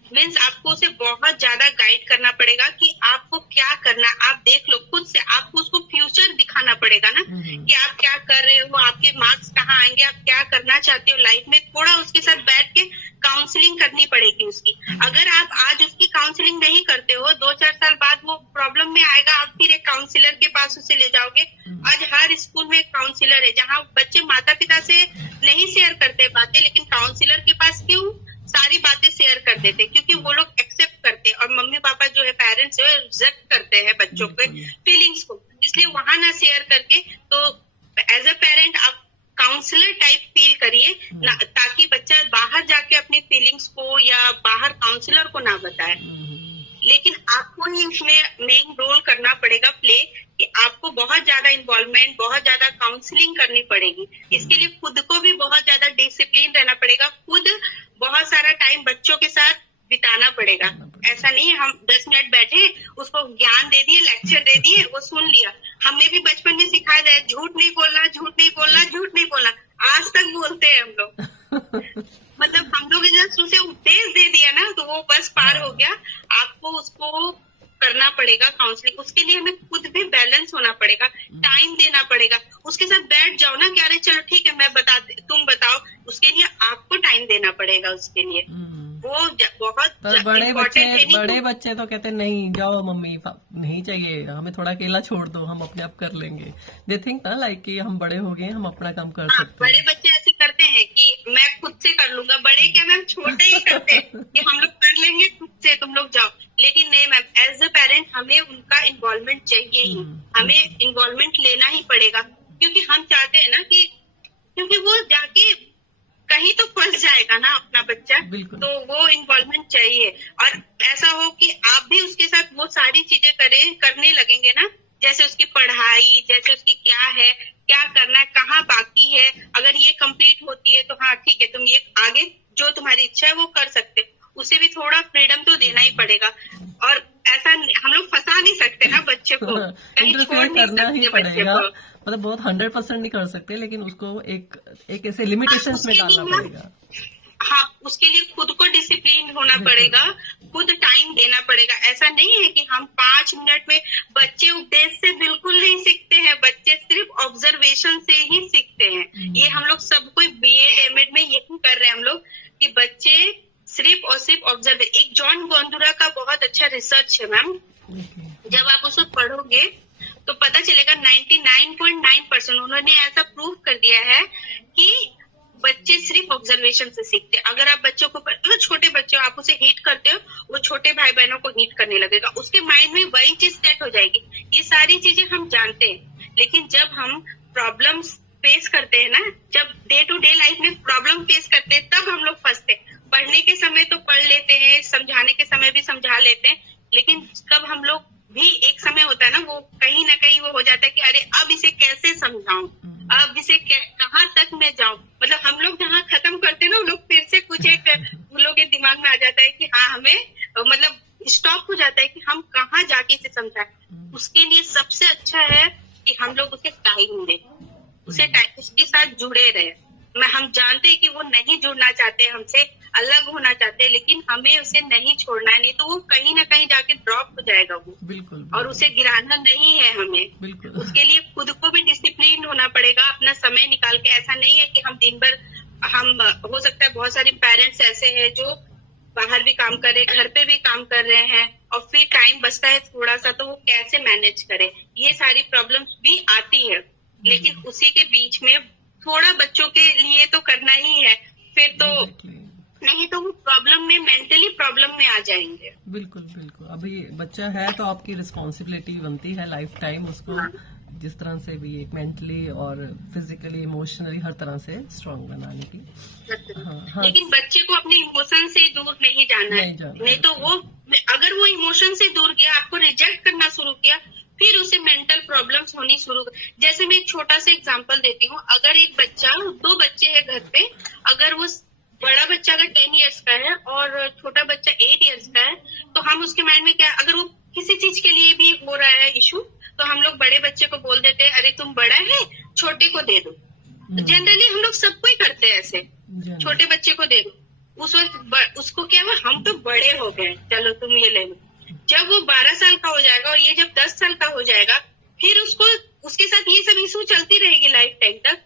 मीन्स आपको उसे बहुत ज्यादा गाइड करना पड़ेगा कि आपको क्या करना। आप देख लो खुद से, आपको उसको फ्यूचर दिखाना पड़ेगा ना कि आप क्या कर रहे हो, आपके मार्क्स कहाँ आएंगे, आप क्या करना चाहते हो लाइफ में। थोड़ा उसके साथ बैठ के काउंसलिंग करनी पड़ेगी उसकी। अगर आप आज उसकी काउंसलिंग नहीं करते हो, 2-4 साल बाद वो प्रॉब्लम में आएगा, आप फिर एक काउंसलर के पास उसे ले जाओगे। आज हर स्कूल में एक काउंसलर है, जहाँ बच्चे माता पिता से नहीं शेयर करते बातें, लेकिन काउंसलर के पास क्यों सारी बातें शेयर कर देते, क्योंकि वो लोग एक्सेप्ट करते हैं, और मम्मी पापा जो है पेरेंट्स जो है रिजेक्ट करते हैं बच्चों के फीलिंग्स को, इसलिए वहां ना शेयर करके। तो एज अ पेरेंट आप काउंसलर टाइप फील करिए, ताकि बच्चा बाहर जाके अपनी फीलिंग्स को या बाहर काउंसलर को ना बताए। लेकिन आपको ही इसमें मेन रोल करना पड़ेगा प्ले, कि आपको बहुत ज्यादा इन्वॉल्वमेंट, बहुत ज्यादा काउंसलिंग करनी पड़ेगी। इसके लिए खुद को भी बहुत ज्यादा डिसिप्लिन रहना पड़ेगा, खुद बहुत सारा टाइम बच्चों के साथ बिताना पड़ेगा। ऐसा नहीं है हम 10 मिनट बैठे, उसको ज्ञान दे दिए, लेक्चर दे दिए, वो सुन लिया। हमें भी बचपन में सिखाया जाए झूठ नहीं बोलना, झूठ नहीं बोलना, झूठ नहीं बोलना, आज तक बोलते हैं हम लोग। मतलब हम लोग जस्ट उसे उपदेश दे दिया ना, तो वो बस पार हो गया। आपको उसको करना पड़ेगा काउंसलिंग, उसके लिए हमें खुद भी बैलेंस होना पड़ेगा, टाइम देना पड़ेगा। उसके साथ बैठ जाओ ना कि अरे चलो ठीक है मैं बताते, तुम बताओ, उसके लिए आपको टाइम देना पड़ेगा उसके लिए। वो बहुत पर बड़े इम्पोर्टेंट बच्चे तो कहते नहीं जाओ मम्मी, नहीं चाहिए हमें, थोड़ा अकेला छोड़ दो, हम अपने आप कर लेंगे। दे थिंक ना लाइक कि हम बड़े हो गए, हम अपना काम कर सकते हैं। बड़े बच्चे ऐसे करते हैं कि मैं खुद से कर लूंगा। बड़े क्या मैम, छोटे ही करते हैं कि हम लोग कर लेंगे खुद से, तुम लोग जाओ। लेकिन नहीं मैम, एज अ पेरेंट हमें उनका इन्वॉल्वमेंट चाहिए ही, हमें इन्वॉल्वमेंट लेना ही पड़ेगा, क्योंकि हम चाहते हैं ना कि, क्योंकि वो जाके कहीं तो फंस जाएगा ना अपना बच्चा, तो वो इन्वॉल्वमेंट चाहिए। और ऐसा हो कि आप भी उसके साथ वो सारी चीजें करने लगेंगे ना, जैसे उसकी पढ़ाई, जैसे उसकी क्या है, क्या करना है, कहाँ बाकी है, अगर ये कंप्लीट होती है तो हाँ ठीक है, तुम ये आगे जो तुम्हारी इच्छा है वो कर सकते। उसे भी थोड़ा फ्रीडम तो देना ही पड़ेगा। और ऐसा हम लोग फंसा नहीं सकते ना बच्चे को, कहीं छोड़ नहीं सकते बच्चे को। मतलब बहुत 100% नहीं कर सकते, लेकिन उसको एक ऐसे लिमिटेशंस में डालना पड़ेगा। हाँ, उसके लिए खुद को डिसिप्लिन होना पड़ेगा, खुद टाइम देना पड़ेगा। ऐसा नहीं है कि हम 5 मिनट में, बच्चे उपदेश से बिल्कुल नहीं सीखते हैं, बच्चे सिर्फ ऑब्जर्वेशन से ही सीखते हैं। ये हम लोग सब कोई BEd MAd में यही कर रहे हैं हम लोग, कि बच्चे सिर्फ और सिर्फ ऑब्जर्व। एक जॉन गोंदुरा का बहुत अच्छा रिसर्च है मैम, जब आप उसको पढ़ोगे तो पता चलेगा 99.9% उन्होंने ऐसा प्रूव कर दिया है कि बच्चे सिर्फ ऑब्जर्वेशन से सीखते हैं। अगर आप बच्चों को, अगर छोटे बच्चे हो आप उसे हीट करते हो, वो छोटे भाई बहनों को हीट करने लगेगा, उसके माइंड में वही चीज सेट हो जाएगी ये सारी चीजें हम जानते हैं, लेकिन जब हम प्रॉब्लम्स फेस करते हैं ना, जब डे टू डे लाइफ में प्रॉब्लम फेस करते हैं, तब हम लोग फंसते हैं। पढ़ने के समय तो पढ़ लेते हैं, समझाने के समय भी समझा लेते हैं, लेकिन तब हम लोग भी एक समय होता है ना, वो कहीं ना कहीं वो हो जाता है कि अरे अब इसे कैसे समझाऊं, अब इसे कहाँ तक मैं जाऊं। मतलब हम लोग जहाँ खत्म करते हैं ना, वो लोग फिर से कुछ एक उन लोग के दिमाग में आ जाता है कि हाँ हमें मतलब स्टॉप हो जाता है कि हम कहाँ जाके इसे समझाएं। उसके लिए सबसे अच्छा है कि हम लोग उसे टाइम दें, उसके साथ जुड़े रहे। हम जानते हैं कि वो नहीं जुड़ना चाहते, हमसे अलग होना चाहते हैं, लेकिन हमें उसे नहीं छोड़ना है, नहीं तो वो कहीं ना कहीं जाके ड्रॉप हो जाएगा वो। बिल्कुल। और उसे गिराना नहीं है हमें। बिल्कुल। उसके लिए खुद को भी डिसिप्लिन होना पड़ेगा, अपना समय निकाल के। ऐसा नहीं है कि हम दिन भर, हम हो सकता है बहुत सारे पेरेंट्स ऐसे हैं जो बाहर भी काम कर रहे हैं, घर पे भी काम कर रहे हैं, और फिर टाइम बचता है थोड़ा सा, तो वो कैसे मैनेज करे। ये सारी प्रॉब्लम्स भी आती है, लेकिन उसी के बीच में थोड़ा बच्चों के लिए तो करना ही है, फिर तो नहीं तो वो प्रॉब्लम में, मेंटली प्रॉब्लम में आ जाएंगे। बिल्कुल बिल्कुल। अभी बच्चा है तो आपकी रिस्पॉन्सिबिलिटी बनती है लाइफ टाइम उसको जिस तरह से भी एक मेंटली और फिजिकली इमोशनली हर तरह से स्ट्रांग बनाने की। हाँ। लेकिन बच्चे को अपने इमोशन से दूर नहीं जाना है, नहीं तो वो अगर वो इमोशन से दूर गया, आपको रिजेक्ट करना शुरू किया, फिर उसे मेंटल प्रॉब्लम्स होनी शुरू। जैसे मैं एक छोटा सा एग्जांपल देती हूँ। अगर एक बच्चा, 2 बच्चे हैं घर पे, अगर वो बड़ा बच्चा अगर 10 इयर्स का है और छोटा बच्चा 8 इयर्स का है, तो हम उसके माइंड में क्या, अगर वो किसी चीज के लिए भी हो रहा है इशू, तो हम लोग बड़े बच्चे को बोल देते हैं अरे तुम बड़ा है, छोटे को दे दो। जनरली हम लोग सबको ही करते हैं ऐसे, छोटे बच्चे को दे दो। उस वक्त उसको क्या हुआ, हम तो बड़े हो गए, चलो तुम ये ले लो। जब वो 12 साल का हो जाएगा और ये जब 10 साल का हो जाएगा, फिर उसके साथ ये सब इशू चलती रहेगी लाइफ टाइम तक।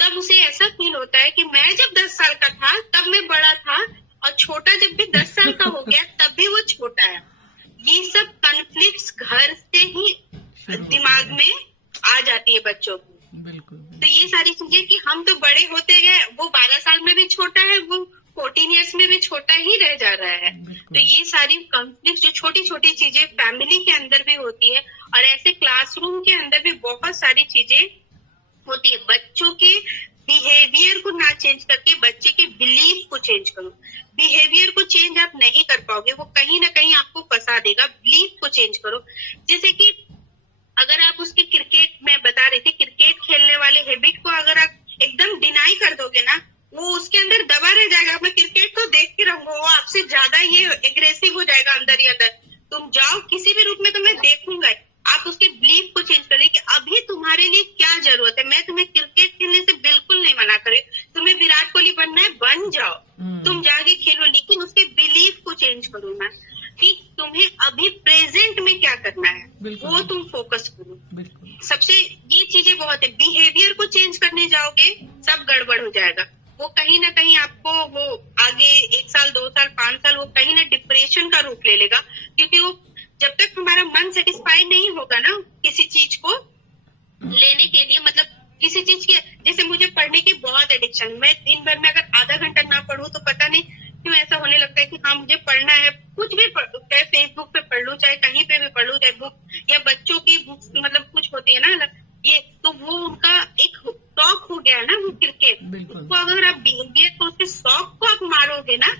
तब उसे ऐसा फील होता है कि मैं जब 10 साल का था तब मैं बड़ा था, और छोटा जब भी 10 साल का हो गया तब भी वो छोटा है। ये सब कॉन्फ्लिक्ट्स घर से ही दिमाग में आ जाती है बच्चों को। बिल्कुल। तो ये सारी चीजें कि हम तो बड़े होते गए, वो 12 साल में भी छोटा है, वो 14 इयर्स में भी छोटा ही रह जा रहा है। तो ये सारी कॉन्फ्लिक्ट, जो छोटी छोटी चीजें फैमिली के अंदर भी होती है, और ऐसे क्लासरूम के अंदर भी बहुत सारी चीजें होती है। बच्चों के बिहेवियर को ना चेंज करके बच्चे के बिलीफ को चेंज करो। बिहेवियर को चेंज आप नहीं कर पाओगे, वो कहीं ना कहीं आपको फंसा देगा। बिलीफ को चेंज करो। जैसे कि अगर आप उसके क्रिकेट में बता रहे थे, क्रिकेट खेलने वाले हैबिट को अगर आप एकदम डिनाई कर दोगे ना, वो उसके अंदर दबा रह जाएगा। मैं क्रिकेट तो देख के रहूंगा, वो आपसे ज्यादा ये एग्रेसिव हो जाएगा अंदर ही अंदर। तुम जाओ किसी भी रूप में तो मैं देखूंगा। आप उसके बिलीफ को चेंज करिए कि अभी तुम्हारे लिए क्या जरूरत है। मैं तुम्हें क्रिकेट खेलने से बिल्कुल नहीं मना कर रही, तुम्हें विराट कोहली बनना है, बन जाओ, तुम जाके खेलो, लेकिन उसके बिलीफ को चेंज करो ना, कि तुम्हें अभी प्रेजेंट में क्या करना है, वो तुम फोकस करो। सबसे ये चीजें बहुत है। बिहेवियर को चेंज करने जाओगे सब गड़बड़ हो जाएगा। वो कहीं ना कहीं आपको वो आगे 1 साल 2 साल 5 साल वो कहीं ना डिप्रेशन का रूप ले लेगा, क्योंकि वो जब तक हमारा मन सेटिस्फाई नहीं होगा ना किसी चीज को लेने के लिए, मतलब किसी चीज के, जैसे मुझे पढ़ने की बहुत एडिक्शन, मैं दिन भर में अगर आधा घंटा ना पढूं तो पता नहीं क्यों ऐसा होने लगता है कि हाँ मुझे पढ़ना है। कुछ भी चाहे फेसबुक पे पढ़ लूं, चाहे कहीं पे भी पढ़ लूं, चाहे बुक या बच्चों की बुक्स, मतलब कुछ होती है ना ये, तो वो उनका एक शौक हो गया ना वो क्रिकेट। तो अगर आप बिहेवियर को, उसके शौक को आप मारोगे ना,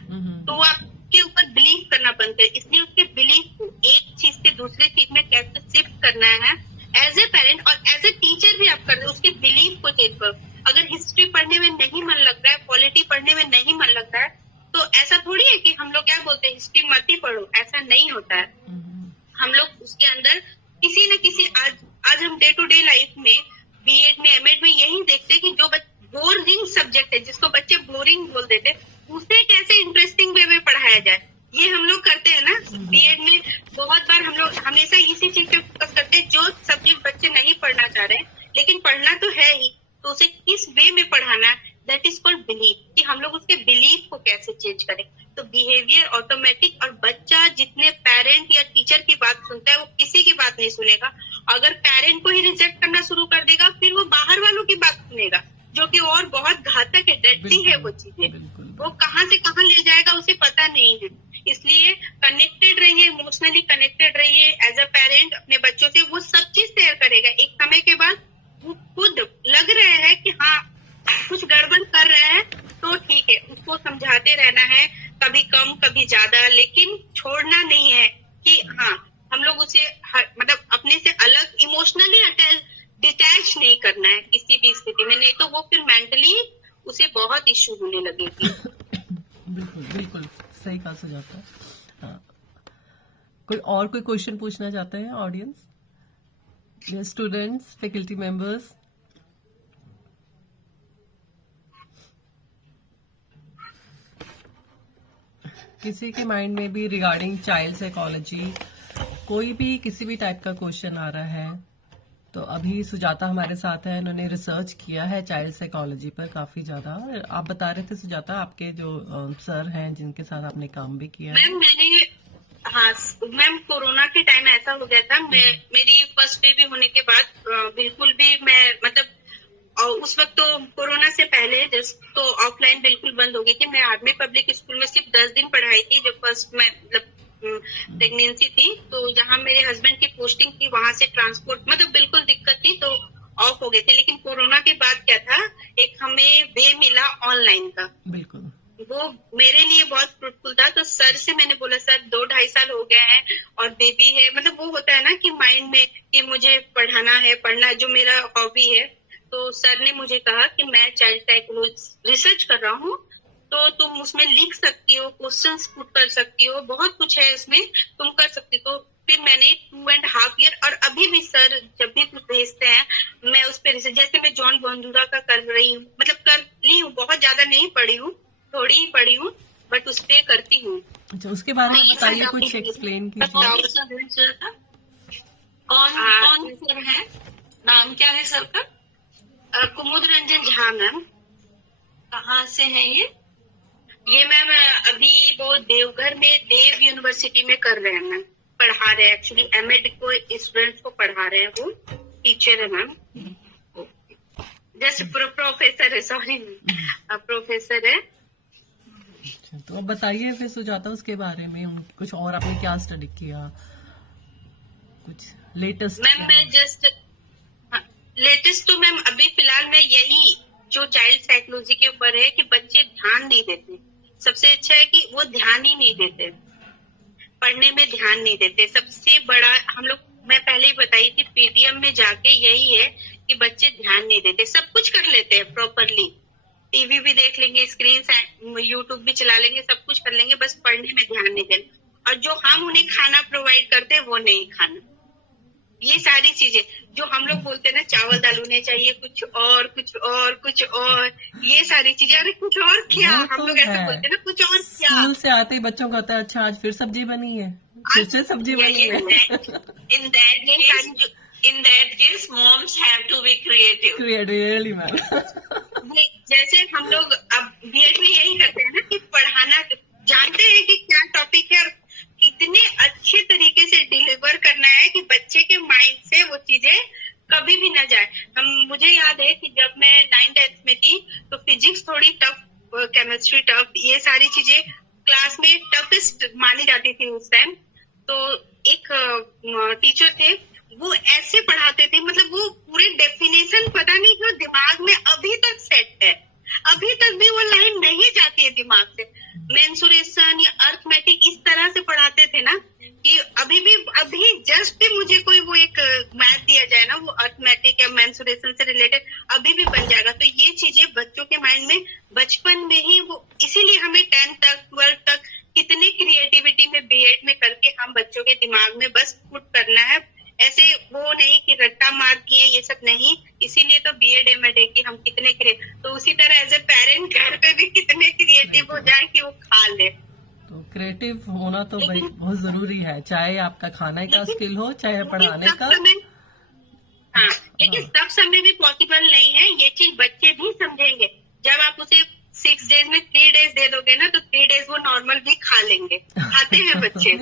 तो वो आपके ऊपर बिलीव करना बंद करे। इसलिए उसके बिलीव को एक चीज से दूसरे चीज में कैसे शिफ्ट करना है, एज ए पेरेंट और एज ए टीचर भी आप कर दो। उसके बिलीव को चेंज करो। अगर हिस्ट्री पढ़ने में नहीं मन लग रहा है, पॉलिटी पढ़ने में नहीं मन लग रहा है, तो ऐसा थोड़ी है कि हम लोग क्या बोलते हैं हिस्ट्री मत ही पढ़ो, ऐसा नहीं होता है। हम लोग उसके अंदर किसी न किसी, आज हम डे टू डे लाइफ में बीएड में एमएड में यही देखते हैं कि जो बोरिंग सब्जेक्ट है, जिसको बच्चे बोरिंग बोल देते, उसे कैसे इंटरेस्टिंग वे में पढ़ाया जाए, ये हम लोग करते हैं ना। बीएड में बहुत बार हम लोग हमेशा इसी चीज पे फोकस करते हैं, जो सब्जेक्ट बच्चे नहीं पढ़ना चाह रहे लेकिन पढ़ना तो है ही, तो उसे किस वे में पढ़ाना है, दैट इज कॉल्ड बिलीफ, कि हम लोग उसके बिलीफ को कैसे चेंज करें। तो बिहेवियर ऑटोमेटिक, और बच्चा जितने पेरेंट या टीचर की बात सुनता है वो किसी की बात नहीं सुनेगा। अगर पेरेंट को ही रिजेक्ट करना शुरू कर देगा, फिर वो बाहर वालों की बात सुनेगा, जो कि और बहुत घातक है, डर्टी है वो चीजें। वो कहाँ से कहाँ ले जाएगा उसे पता नहीं है। इसलिए कनेक्टेड रहिए, इमोशनली कनेक्टेड रहिए एज अ पेरेंट अपने बच्चों से। वो सब चीज शेयर करेगा, एक समय के बाद वो खुद लग रहा है कि हाँ कुछ गड़बड़ कर रहा है तो ठीक है, उसको समझाते रहना है, कभी कम कभी ज्यादा, लेकिन छोड़ना नहीं है कि हाँ हम लोग उसे मतलब अपने से अलग इमोशनली डिटैच नहीं करना है किसी भी स्थिति में, नहीं तो वो फिर मेंटली उसे बहुत इश्यू होने लगेगी। बिल्कुल बिल्कुल सही कहा सुजाता। हाँ, कोई क्वेश्चन पूछना चाहते हैं ऑडियंस, स्टूडेंट्स, फैकल्टी मेंबर्स? किसी के माइंड में भी रिगार्डिंग चाइल्ड साइकोलॉजी कोई भी किसी भी टाइप का क्वेश्चन आ रहा है तो अभी सुजाता हमारे साथ है, इन्होंने रिसर्च किया है चाइल्ड साइकोलॉजी पर काफी ज्यादा। आप बता रहे थे सुजाता, आपके जो सर हैं जिनके साथ आपने काम भी किया है। मैम कोरोना के टाइम ऐसा हो गया था, मेरी फर्स्ट बेबी होने के बाद बिल्कुल भी मैं मतलब उस वक्त तो कोरोना से पहले तो ऑफलाइन बिल्कुल बंद हो गई थी। मैं आर्मी पब्लिक स्कूल में सिर्फ 10 दिन पढ़ाई थी जब फर्स्ट मैं मतलब प्रेगनेंसी थी, तो जहाँ मेरे हस्बैंड की पोस्टिंग थी वहां से ट्रांसपोर्ट मतलब बिल्कुल दिक्कत थी, तो ऑफ हो गए थे। लेकिन कोरोना के बाद क्या था, एक हमें वे मिला ऑनलाइन का, बिल्कुल वो मेरे लिए बहुत फ्रूटफुल था। तो सर से मैंने बोला सर 2-2.5 साल हो गए हैं और बेबी है, मतलब वो होता है ना कि माइंड में कि मुझे पढ़ाना है, पढ़ना जो मेरा हॉबी है। तो सर ने मुझे कहा कि मैं चाइल्ड साइकोलॉजी रिसर्च कर रहा हूँ, तो तुम उसमें लिख सकती हो, क्वेश्चंस पुट कर सकती हो, बहुत कुछ है उसमें, तुम कर सकती हो। तो फिर मैंने 2.5 ईयर, और अभी भी सर जब भी कुछ भेजते हैं मैं उस पर रिसर्च, जैसे मैं जॉन बंधुरा का कर रही हूँ, मतलब कर ली हूँ, बहुत ज्यादा नहीं पढ़ी हूँ, थोड़ी ही पढ़ी हूँ, बट उस पे करती हूँ। अच्छा, उसके बारे में बताइए, कुछ एक्सप्लेन कीजिए। कौन सर है, नाम क्या है सर का? कुमुद रंजन झा मैम। कहाँ से है ये मैम अभी वो देवघर में देव यूनिवर्सिटी में कर रहे हैं मैम, पढ़ा रहे हैं, एक्चुअली एमएड को स्टूडेंट्स को पढ़ा रहे हैं, वो टीचर है मैम, जैसे प्रोफेसर है, सॉरी प्रोफेसर है। अच्छा, तो अब बताइए फिर सुजाता उसके बारे में, कुछ और आपने क्या स्टडी किया, कुछ लेटेस्ट? मैम मैं जस्ट लेटेस्ट तो मैम अभी फिलहाल में यही जो चाइल्ड साइकोलॉजी के ऊपर है कि बच्चे ध्यान नहीं देते। सबसे अच्छा है कि वो ध्यान ही नहीं देते, पढ़ने में ध्यान नहीं देते। सबसे बड़ा हम लोग, मैं पहले ही बताई थी, पीटीएम में जाके यही है कि बच्चे ध्यान नहीं देते। सब कुछ कर लेते हैं प्रॉपरली, टीवी भी देख लेंगे, स्क्रीन यूट्यूब भी चला लेंगे, सब कुछ कर लेंगे, बस पढ़ने में ध्यान नहीं देते। और जो हम उन्हें खाना प्रोवाइड करते हैं वो नहीं खाना। ये सारी चीजें जो हम लोग बोलते हैं ना, चावल दाल होने चाहिए, कुछ और कुछ और कुछ और, ये सारी चीजें, अरे कुछ और क्या, हम लोग ऐसे बोलते हैं ना, कुछ और क्या। स्कूल से आते ही बच्चों को आता है अच्छा आज फिर सब्जी बनी है, फिर से सब्जी बनी है। In that case, moms have to be creative. Really, ma'am. जैसे हम लोग अब बीएड में यही करते हैं ना कि पढ़ाना, जानते हैं कि क्या टॉपिक है और इतने अच्छे तरीके से डिलीवर करना है कि बच्चे के माइंड से वो चीजें कभी भी ना जाए। मुझे याद है कि जब मैं 9th-10th में थी तो फिजिक्स थोड़ी टफ, केमिस्ट्री टफ, ये सारी चीजें क्लास में टफेस्ट मानी जाती थी उस टाइम। तो एक टीचर थे, वो ऐसे पढ़ाते थे, मतलब वो पूरे डेफिनेशन पता नहीं क्यों दिमाग में अभी तक सेट है, अभी तक भी वो लाइन नहीं जाती है दिमाग से। मेंसुरेशन या अर्थमेटिक इस तरह से पढ़ाते थे ना कि अभी जस्ट भी मुझे कोई वो एक मैथ दिया जाए ना, वो अर्थमेटिक या मेंसुरेशन से रिलेटेड अभी भी बन जाएगा। तो ये चीजें बच्चों के माइंड में बचपन में ही वो, इसीलिए हमें 10th तक 12th तक कितने क्रिएटिविटी में बीएड में करके हम बच्चों के दिमाग में बस पुट करना है, ऐसे वो नहीं कि रट्टा मार दिए, ये सब नहीं। इसीलिए तो बीएड एमएड है कि हम कितने तो उसी तरह एज ए पेरेंट घर पे भी कितने क्रिएटिव हो जाए कि वो खा ले। तो क्रिएटिव होना तो भाई बहुत जरूरी है, चाहे आपका खाने का स्किल हो चाहे पढ़ाने का। हाँ, लेकिन सब समय भी पॉसिबल नहीं है, ये चीज बच्चे भी समझेंगे। जब आप उसे 6 डेज में 3 डेज दे दोगे ना, तो 3 डेज वो नॉर्मल भी खा लेंगे, खाते हैं बच्चे,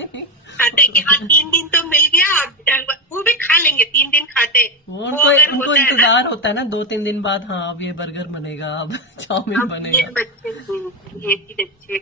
खाते हैं कि हाँ 3 दिन तो मिल गया, और वो भी खा लेंगे, 3 दिन खाते। उनको इंतजार होता है ना 2-3 दिन बाद, हाँ अब ये बर्गर बनेगा, अब चाउमीन बनेगा। ये चीज अच्छे।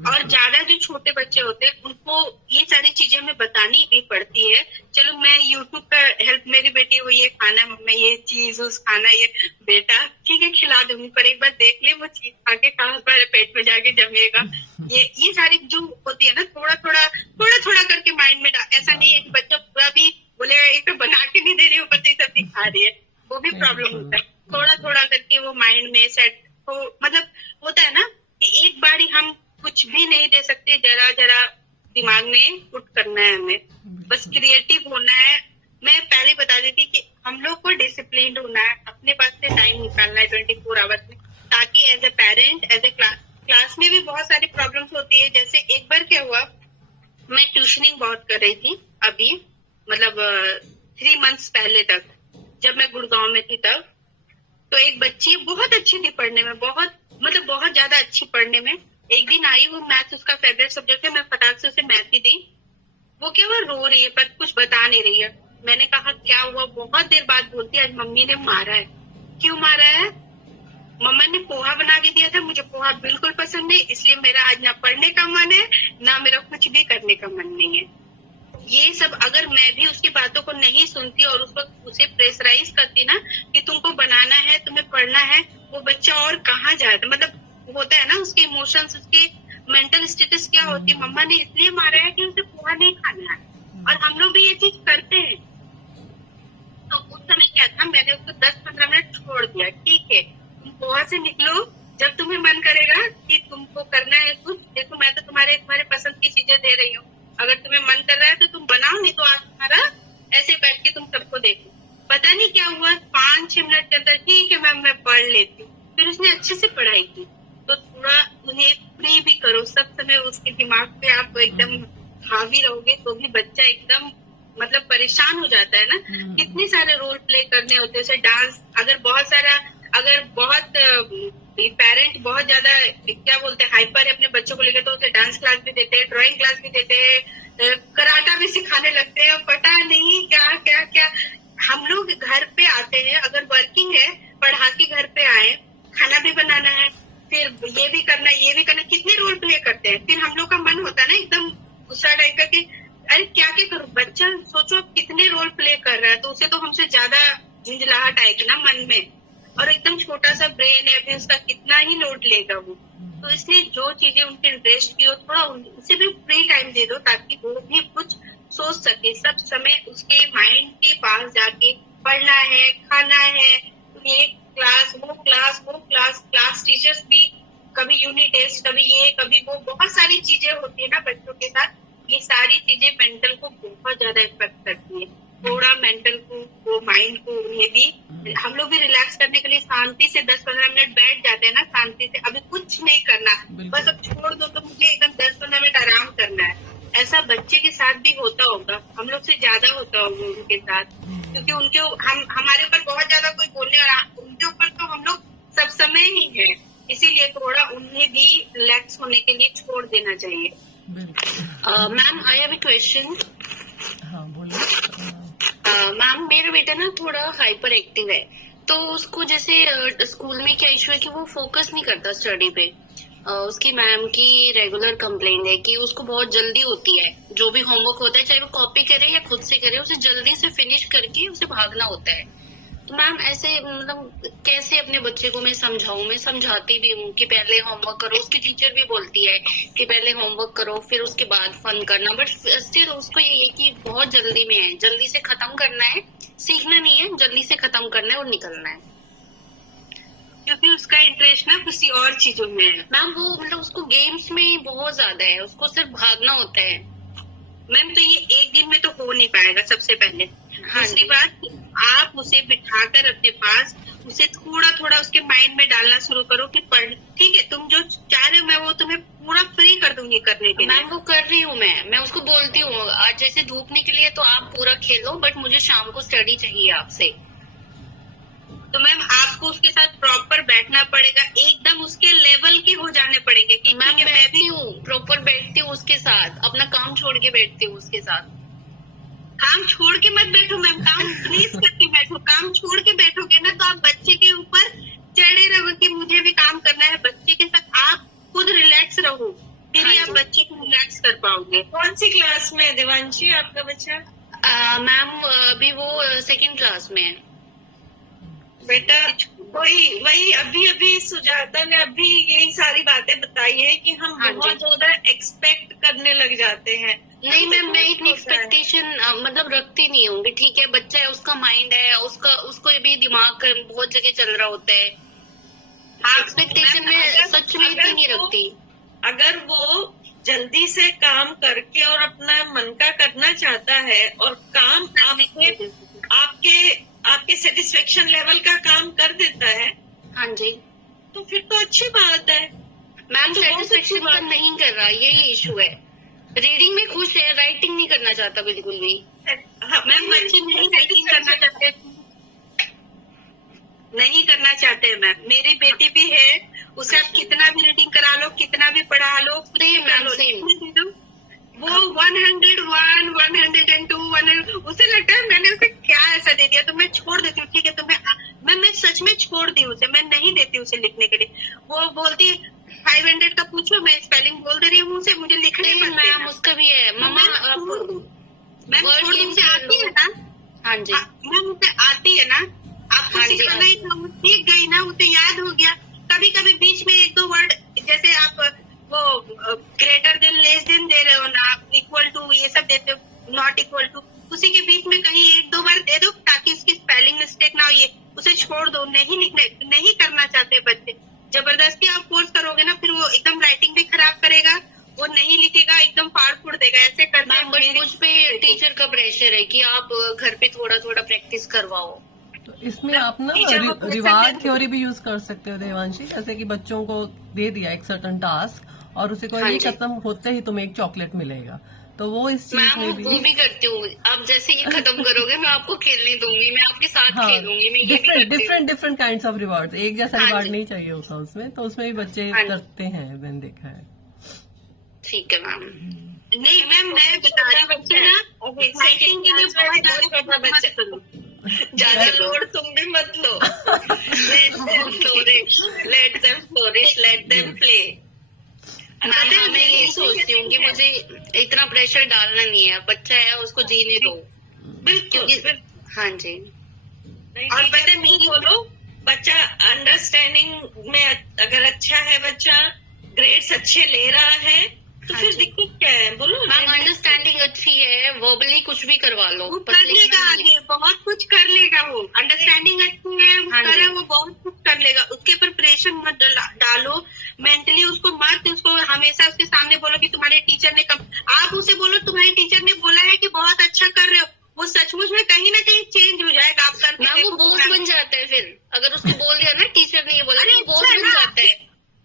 और ज्यादा जो छोटे बच्चे होते हैं उनको ये सारी चीजें हमें बतानी भी पड़ती है। चलो मैं यूट्यूब का हेल्प, मेरी बेटी वो ये खाना मम्मी, ये चीज उस खाना, ये बेटा ठीक है खिला दूंगी, पर एक बार देख ले वो चीज खा के कहाँ पर पेट में जाके जमेगा। ये सारी जो होती है ना, थोड़ा थोड़ा करके माइंड में ऐसा नहीं है कि बच्चा पूरा भी बोले एक तो बना के नहीं दे रही, ऊपर से सब दिखा रही है, वो भी प्रॉब्लम होता है। थोड़ा करके वो माइंड में सेट हो, मतलब होता है ना कि एक बार ही हम कुछ भी नहीं दे सकते, जरा दिमाग में पुट करना है हमें, बस क्रिएटिव होना है। मैं पहले बता देती कि हम लोग को डिसिप्लिन होना है, अपने पास से टाइम निकालना है 24 आवर्स में, ताकि as a parent, as a class में भी बहुत सारी प्रॉब्लम्स होती है। जैसे एक बार क्या हुआ, मैं ट्यूशनिंग बहुत कर रही थी अभी, मतलब 3 मंथ्स पहले तक, जब मैं गुड़गांव में थी तब। तो एक बच्ची बहुत अच्छी थी पढ़ने में, बहुत ज्यादा अच्छी पढ़ने में। एक दिन आई, वो मैथ उसका फेवरेट सब्जेक्ट है, मैं फटाक से उसे मैथ ही दी। वो क्या, वो रो रही है पर कुछ बता नहीं रही है। मैंने कहा क्या हुआ, बहुत देर बाद बोलती है आज मम्मी ने मारा है। क्यों मारा है? मम्मा ने पोहा बना के दिया था, मुझे पोहा बिल्कुल पसंद नहीं, इसलिए मेरा आज ना पढ़ने का मन है ना मेरा कुछ भी करने का मन नहीं है। ये सब अगर मैं भी उसकी बातों को नहीं सुनती और उस वक्त उसे प्रेशराइज करती ना कि तुमको बनाना है, तुम्हें पढ़ना है, वो बच्चा और कहाँ जाता। मतलब होता है ना, उसके इमोशंस, उसके मेंटल स्टेटस क्या होती है, मम्मा ने इसलिए मारा है कि उसे पोहा नहीं खाना है, और हम लोग भी ये चीज करते हैं। तो उस समय क्या था, मैंने उसको 10-15 मिनट छोड़ दिया, ठीक है तुम पोहा से निकलो, जब तुम्हें मन करेगा कि तुमको करना है कुछ, देखो मैं तो तुम्हारे पसंद की चीजें दे रही हूँ, अगर तुम्हें मन कर रहा है तो तुम बनाओ, नहीं तो आज तुम्हारा ऐसे बैठ के तुम सबको देखो। पता नहीं क्या हुआ, 5-6 मिनट के अंदर ठीक है मैम मैं पढ़ लेती हूँ। फिर उसने अच्छे से पढ़ाई की। तो थोड़ा उन्हें फ्री भी करो, सब समय उसके दिमाग पे आप एकदम हावी रहोगे तो भी बच्चा एकदम मतलब परेशान हो जाता है ना। कितने सारे रोल प्ले करने होते हैं, जैसे डांस, अगर बहुत पेरेंट बहुत ज्यादा क्या बोलते हैं हाइपर है अपने बच्चों को लेकर, तो उसे डांस क्लास भी देते हैं, ड्राइंग क्लास भी देते हैं, कराटा भी सिखाने लगते हैं, पता नहीं क्या क्या क्या। हम लोग घर पे आते हैं, अगर वर्किंग है, पढ़ा के घर पे आए, खाना भी बनाना है, फिर ये भी करना है, ये भी करना है, कितने रोल प्ले करते हैं। फिर हम लोग का मन होता है ना एकदम गुस्सा टाइप का कि अरे क्या क्या करूं। बच्चा सोचो कितने रोल प्ले कर रहा है, तो उसे तो हमसे ज्यादा झंझलाहट आएगी ना मन में, और एकदम छोटा सा ब्रेन है, फिर उसका कितना ही लोड लेगा वो। तो इसलिए जो चीजें उनके इंटरेस्ट की हो, थोड़ा उसे भी फ्री टाइम दे दो, ताकि वो भी कुछ सोच सके। सब समय उसके माइंड के पास जाके पढ़ना है, खाना है, ये क्लास वो क्लास टीचर्स भी कभी यूनिट टेस्ट, कभी ये कभी वो, बहुत सारी चीजें होती है ना बच्चों के साथ। ये सारी चीजें मेंटल को बहुत ज्यादा इफेक्ट करती है। थोड़ा मेंटल को, वो माइंड को, उन्हें भी, हम लोग भी रिलैक्स करने के लिए शांति से 10-15 मिनट बैठ जाते हैं ना, शांति से, अभी कुछ नहीं करना, बस अब छोड़ दो तो मुझे एकदम 10-15 मिनट आराम करना है। ऐसा बच्चे के साथ भी होता होगा, हम लोग से ज्यादा होता होगा उनके साथ, क्योंकि हमारे ऊपर बहुत ज्यादा कोई बोलने, और उनके ऊपर तो हम लोग सब समय ही है, इसीलिए थोड़ा उन्हें भी रिलैक्स होने के लिए छोड़ देना चाहिए। Ma'am I have a question. हाँ बोलिए। मैम मेरा बेटा ना थोड़ा हाइपर एक्टिव है, तो उसको जैसे स्कूल में क्या इशू है कि वो फोकस नहीं करता स्टडी पे। उसकी मैम की रेगुलर कंप्लेंट है कि उसको बहुत जल्दी होती है, जो भी होमवर्क होता है चाहे वो कॉपी करे या खुद से करे, उसे जल्दी से फिनिश करके उसे भागना होता है। तो मैम ऐसे मतलब कैसे अपने बच्चे को मैं समझाऊं? मैं समझाती भी हूँ कि पहले होमवर्क करो, उसकी टीचर भी बोलती है कि पहले होमवर्क करो फिर उसके बाद फन करना, बट स्टिल उसको ये है कि बहुत जल्दी में है, जल्दी से खत्म करना है, सीखना नहीं है, जल्दी से खत्म करना है और निकलना है, क्योंकि उसका इंटरेस्ट ना किसी और चीजों में है। मैम वो मतलब उसको गेम्स में बहुत ज्यादा है, उसको सिर्फ भागना होता है। मैम तो ये एक दिन में तो हो नहीं पाएगा, सबसे पहले। दूसरी बात, आप उसे बिठाकर अपने पास उसे थोड़ा थोड़ा उसके माइंड में डालना शुरू करो कि पढ़, ठीक है तुम जो चाह रहे हो मैं वो तुम्हें पूरा फ्री कर दूंगी करने के लिए। मैम वो कर रही हूँ, मैं उसको बोलती हूँ आज जैसे धूप निकली है तो आप पूरा खेलो, बट मुझे शाम को स्टडी चाहिए आपसे। तो मैम आपको उसके साथ प्रॉपर बैठना पड़ेगा, एकदम उसके लेवल के हो जाने पड़ेंगे कि मैम मैं भी हूँ, प्रॉपर बैठती हूँ उसके साथ, अपना काम छोड़ के बैठती हूँ उसके साथ। काम छोड़ के मत बैठो मैम, काम प्लीज करके बैठो। काम छोड़ के बैठोगे ना तो आप बच्चे के ऊपर चढ़े रहो कि मुझे भी काम करना है, बच्चे के साथ आप खुद रिलैक्स रहो, फिर ही रिलैक्स कर पाओगे। कौन सी क्लास में है देवांशी आपका बच्चा? मैम अभी वो 2nd क्लास में है। बेटा वही अभी सुजाता ने अभी यही सारी बातें बताई है कि हम हाँ जी। बहुत ज्यादा एक्सपेक्ट करने लग जाते हैं। नहीं मैम, मैं इतनी होता है। एक्सपेक्टेशन मतलब रखती नहीं होंगी। ठीक है, बच्चा है, उसका माइंड है, उसको भी दिमाग बहुत जगह चल रहा होता है। एक्सपेक्टेशन में सच में इतनी नहीं रखती। अगर वो जल्दी से काम करके और अपना मन का करना चाहता है और काम आपके सेटिस्फेक्शन लेवल का काम कर देता है, हाँ जी तो फिर तो अच्छी बात है। मैम, तो बहुत अच्छी सेटिस्फेक्शन बात का नहीं कर रहा, यही इशू है। रीडिंग में खुश है, राइटिंग नहीं करना चाहता बिल्कुल भी। हाँ, मैम बच्चे नहीं राइटिंग करना चाहते, नहीं करना चाहते हैं मैम। मेरी बेटी भी है, उसे आप कितना भी रीडिंग करा लो, कितना भी पढ़ा लो, वो 101, 102, उसे लगता है मैंने उसे क्या ऐसा दे दिया, तो मैं छोड़ देती हूँ। ठीक है, तो मैं सच में छोड़ दी उसे, मैं नहीं देती उसे लिखने के लिए। वो बोलती 500 का पूछो, मैं स्पेलिंग बोल दे रही हूँ उसे, मुझे लिखने मैम उसका भी है। मम्मा मैम छोड़ दी, उसे आती है ना? हाँ जी मैम, उसे आती है ना, आपको सिखाना ही था, सीख गई ना, उसे याद हो गया। कभी कभी बीच में 1-2 वर्ड, जैसे आप वो ग्रेटर देन, लेस देन दे रहे हो ना, इक्वल टू, ये सब देते हो, नॉट इक्वल टू, उसी के बीच में कहीं 1-2 बार दे दो ताकि उसकी स्पेलिंग मिस्टेक ना हो। ये उसे छोड़ दो, नहीं करना चाहते बच्चे। जबरदस्ती आप फोर्स करोगे ना, फिर वो एकदम राइटिंग भी खराब करेगा, वो नहीं लिखेगा, एकदम फाड़ फूड़ देगा। ऐसे करते हैं। मुझ पे टीचर का प्रेशर है कि आप घर पे थोड़ा थोड़ा प्रैक्टिस करवाओ। तो इसमें आप ना रिवार्ड थ्योरी भी यूज कर सकते हो देवांशी। जैसे कि बच्चों को दे दिया एक सर्टन टास्क और उसे कोई नहीं खत्म होते ही तुम्हें एक चॉकलेट मिलेगा, तो वो इस चीज में भी वो भी करती हूँ। आप जैसे ये खत्म करोगे मैं आपको खेलने दूंगी, मैं आपके साथ खेलूंगी। मैं ये भी करती हूँ। डिफरेंट काइंड ऑफ रिवार्ड, एक जैसा हाँ रिवार्ड जी। नहीं चाहिए होता उसमें, तो उसमें भी बच्चे हाँ जी। करते हैं, मैंने देखा है। ठीक है मैम। नहीं मैम, मैं बता रही हूँ बच्चे ना एक्साइटिंग के लिए बहुत ज्यादा बच्चे करो, ज्यादा लोड तुम भी मत लो। Let them flourish, let them play. मैं यही सोचती हूँ कि मुझे इतना प्रेशर डालना नहीं है, बच्चा है उसको जीने दो। बिल्कुल। हाँ जी। और पता है मेरी बोलो, बच्चा अंडरस्टैंडिंग में अगर अच्छा है, बच्चा ग्रेड्स अच्छे ले रहा है, तो हाँ फिर जी। दिक्कत क्या है? बोलो। मैम अंडरस्टैंडिंग अच्छी है, वर्बली कुछ भी करवा लो, वो कर लेगा आगे, बहुत कुछ कर लेगा। वो अंडरस्टैंडिंग अच्छी है, वो बहुत कुछ कर लेगा। उसके ऊपर प्रेशर मत डालो, मेंटली उसको हमेशा उसके सामने बोलो कि तुम्हारे टीचर ने आप उसे बोलो तुम्हारे टीचर ने बोला है कि बहुत अच्छा कर रहे हो, वो सचमुच में कहीं ना कहीं चेंज हो जाएगा। आप करके वो बोझ बन जाता है। फिर अगर उसको बोल दिया ना टीचर ने ये बोला, वो बोझ बन जाता है।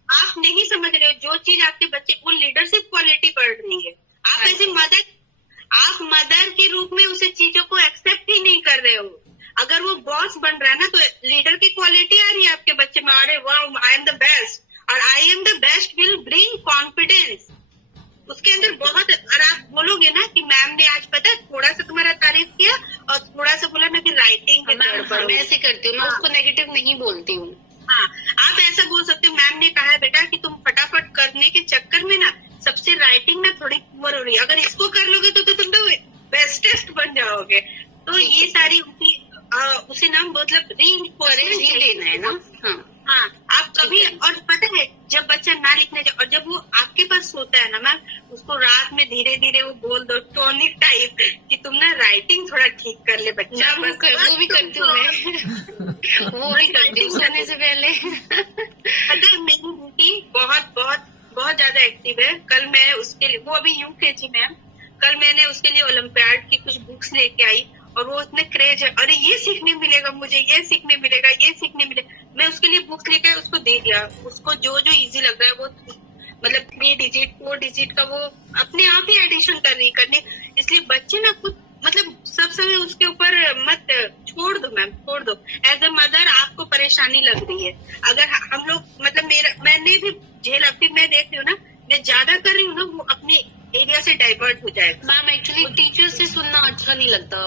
आप नहीं समझ रहे हो, जो चीज आपके बच्चे को लीडरशिप क्वालिटी बढ़ रही है, आप एज ए मदर, आप मदर के रूप में उसे चीजों को एक्सेप्ट ही नहीं कर रहे हो। अगर वो बॉस बन रहा है ना, तो लीडर की क्वालिटी आ रही है आपके बच्चे में। अरे वाह, आई एम द बेस्ट, और I am the best will bring confidence उसके अंदर बहुत। और आप बोलोगे ना कि मैम ने आज पता थोड़ा सा तुम्हारा तारीफ किया और थोड़ा सा बोला ना कि राइटिंग मैं ऐसे करती हूँ, मैं उसको नेगेटिव नहीं बोलती हूँ। हाँ, आप ऐसा बोल सकते हो, मैम ने कहा है बेटा कि तुम फटाफट करने के चक्कर में ना सबसे राइटिंग ना थोड़ी पुअर हो रही है, अगर इसको कर लोगे तो तुम तो बेस्टेस्ट बन जाओगे। तो ये सारी उसे ना मतलब रीइंफोर्समेंट ही देना है ना। हाँ, आप कभी, और पता है जब बच्चा ना लिखने जाए और जब वो आपके पास सोता है ना मैम, उसको रात में धीरे धीरे वो बोल दो टॉनिक टाइप कि तुम ना राइटिंग थोड़ा ठीक कर ले बच्चा। वो भी करती हूँ मैं, वो भी करती हूँ सोने से पहले। पता है मेरी बेटी बहुत ज्यादा एक्टिव है। कल मैं उसके लिए, वो अभी यूकेजी में है, कल मैंने उसके लिए ओलंपियाड की कुछ बुक्स लेके आई और वो इतने क्रेज है, अरे ये सीखने मिलेगा मुझे, ये सीखने मिलेगा, ये सीखने मिलेगा। मैं उसके लिए बुक्स लेकर उसको दे दिया, उसको जो जो इजी लग रहा है वो मतलब 3 डिजिट 4 डिजिट का वो अपने आप ही एडिशन करनी। इसलिए बच्चे ना कुछ मतलब सब समय उसके ऊपर मत छोड़ दो मैम, छोड़ दो। एज अ मदर आपको परेशानी लग रही है, अगर हम लोग मतलब मैंने भी झेला, फिर मैं देख रही हूँ ना, मैं ज्यादा कर रही हूँ ना, वो अपने एरिया से डाइवर्ट हो जाएगा। मैम एक्चुअली टीचर से सुनना अच्छा नहीं लगता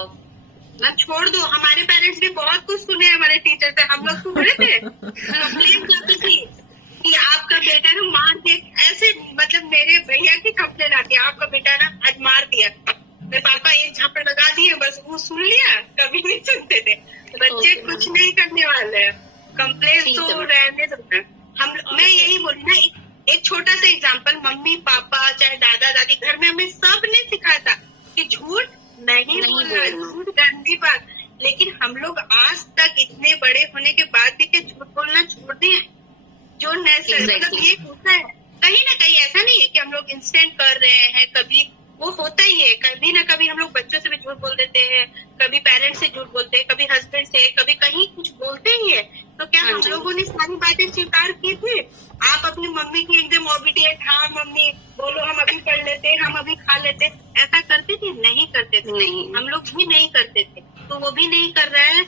मैम, छोड़ दो। हमारे पेरेंट्स ने बहुत कुछ सुने हमारे टीचर से, हम लोग सुन रहे थे, कंप्लेन करती थी कि आपका बेटा ना मार के ऐसे, मतलब मेरे भैया की हौसले लाती है, आपका बेटा ना आज मार दिया, मेरे पापा एक झापड़ लगा दिए, बस वो सुन लिया, कभी नहीं सुनते थे। बच्चे Okay, कुछ नहीं करने वाले हैं, कंप्लेन ठीक है, तो मैम। रहने दो ना। मैं यही बोली ना, एक छोटा सा एग्जांपल, मम्मी पापा चाहे दादा दादी घर में हमें सब ने सिखाया था कि झूठ नहीं बोलना, बोलना। झूठ गंदी बात, लेकिन हम लोग आज तक इतने बड़े होने के बाद भी क्या झूठ बोलना छोड़ दिए? जो मतलब Exactly. ये होता है कहीं ना कहीं, ऐसा नहीं है कि हम लोग इंस्टेंट कर रहे हैं, कभी वो होता ही है, कभी ना कभी हम लोग बच्चों से भी झूठ बोल देते हैं, कभी पेरेंट्स से झूठ बोलते हैं, कभी हस्बैंड से, कभी कहीं कुछ बोलते ही है। तो क्या हाँ हम जी। लोगों ने सारी बातें स्वीकार की थी? आप अपनी मम्मी की एकदम ओबीडियंट, हाँ मम्मी बोलो हम अभी पढ़ लेते, हम अभी खा लेते, ऐसा करते थे? नहीं करते थे, नहीं। हम लोग भी नहीं करते थे। तो वो भी नहीं कर रहा है,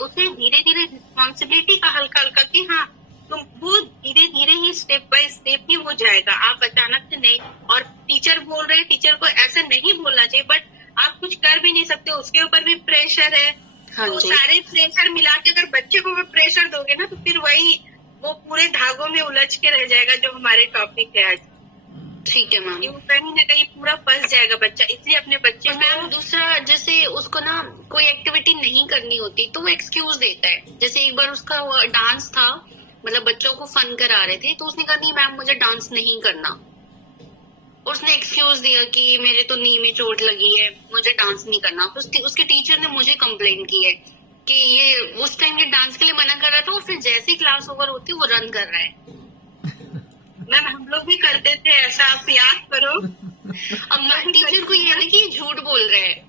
उसे धीरे धीरे रिस्पॉन्सिबिलिटी का हल्का हल्का कि हाँ तो वो धीरे धीरे ही स्टेप बाय स्टेप ही हो जाएगा, आप अचानक से नहीं। और टीचर बोल रहे हैं, टीचर को ऐसा नहीं बोलना चाहिए, बट आप कुछ कर भी नहीं सकते, उसके ऊपर भी प्रेशर है। हाँ तो जी। सारे प्रेशर मिला के अगर बच्चे को प्रेशर दोगे ना, तो फिर वही वो पूरे धागों में उलझ के रह जाएगा, जो हमारे टॉपिक है आज। ठीक है मैम। कि वो कहीं ना कहीं पूरा फंस जाएगा बच्चा, इसलिए अपने बच्चे और मैम को दूसरा, जैसे उसको ना कोई एक्टिविटी नहीं करनी होती तो वो एक्सक्यूज देता है। जैसे एक बार उसका डांस था, मतलब बच्चों को फन करा रहे थे, तो उसने कहा नहीं मैम मुझे डांस नहीं करना, और उसने एक्सक्यूज दिया कि मेरे तो नी में चोट लगी है, मुझे डांस नहीं करना। तो उसके टीचर ने मुझे कंप्लेन की है कि ये उस टाइम ये डांस के लिए मना कर रहा था, और फिर जैसे ही क्लास ओवर होती है वो रन कर रहा है। मैम हम लोग भी करते थे ऐसा, आप याद करो। अब टीचर को ये है ना कि ये झूठ बोल रहे हैं,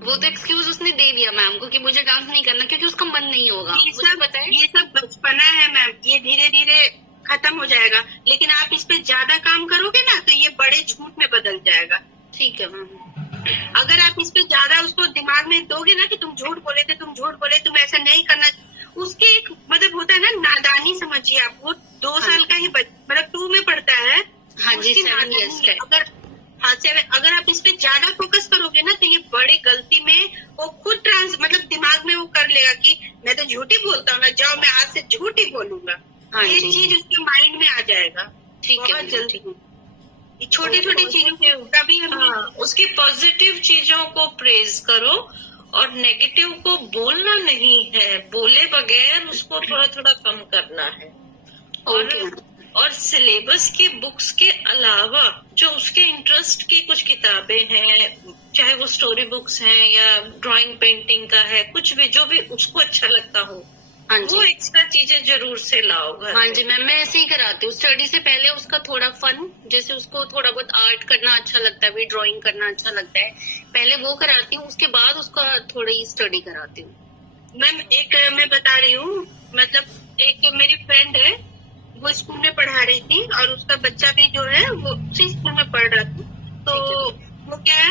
वो तो एक्सक्यूज उसने दे दिया मैम को कि मुझे डांस नहीं करना क्योंकि उसका मन नहीं होगा। मुझे पता है ये सब बचपना है मैम, ये धीरे धीरे खत्म हो जाएगा, लेकिन आप इस पे ज्यादा काम करोगे ना तो ये बड़े झूठ में बदल जाएगा। ठीक है मैम। अगर आप इस पे ज्यादा उसको दिमाग में दोगे ना कि तुम झूठ बोले थे, तुम झूठ बोले, तुम ऐसा नहीं करना, उसके एक मतलब होता है ना नादानी, समझिए आप, वो 2 साल का ही मतलब 2 में पढ़ता है। हाँ जी, उसकी 7 नादानी years का है। है। अगर आप इस पे ज्यादा फोकस करोगे ना तो ये बड़ी गलती में वो खुद मतलब दिमाग में वो कर लेगा कि मैं तो झूठ ही बोलता हूँ ना, जाओ मैं आज से झूठ ही बोलूंगा। हाँ ये जी। चीज उसके माइंड में आ जाएगा ठीक है बहुत मैम, जल्दी। ठीक। छोटी छोटी चीजों के कभी हम हाँ, उसकी पॉजिटिव चीजों को प्रेज करो और नेगेटिव को बोलना नहीं है, बोले बगैर उसको थोड़ा थोड़ा कम करना है। ओके। और सिलेबस की बुक्स के अलावा जो उसके इंटरेस्ट की कुछ किताबें हैं, चाहे वो स्टोरी बुक्स हैं या ड्राइंग पेंटिंग का है, कुछ भी जो भी उसको अच्छा लगता हो, हाँ वो जी। एक्स्ट्रा चीजें जरूर से लाओ घर हाँ में। जी मैम, मैं ऐसे ही कराती हूँ। स्टडी से पहले उसका थोड़ा फन, जैसे उसको थोड़ा बहुत आर्ट करना अच्छा लगता है, भी ड्राइंग करना अच्छा लगता है, पहले वो कराती हूँ, उसके बाद उसका थोड़ी स्टडी कराती हूँ। मैम एक मैं बता रही हूँ, मतलब एक मेरी फ्रेंड है, वो स्कूल में पढ़ा रही थी और उसका बच्चा भी जो है वो उसी स्कूल में पढ़ रहा था। तो वो क्या है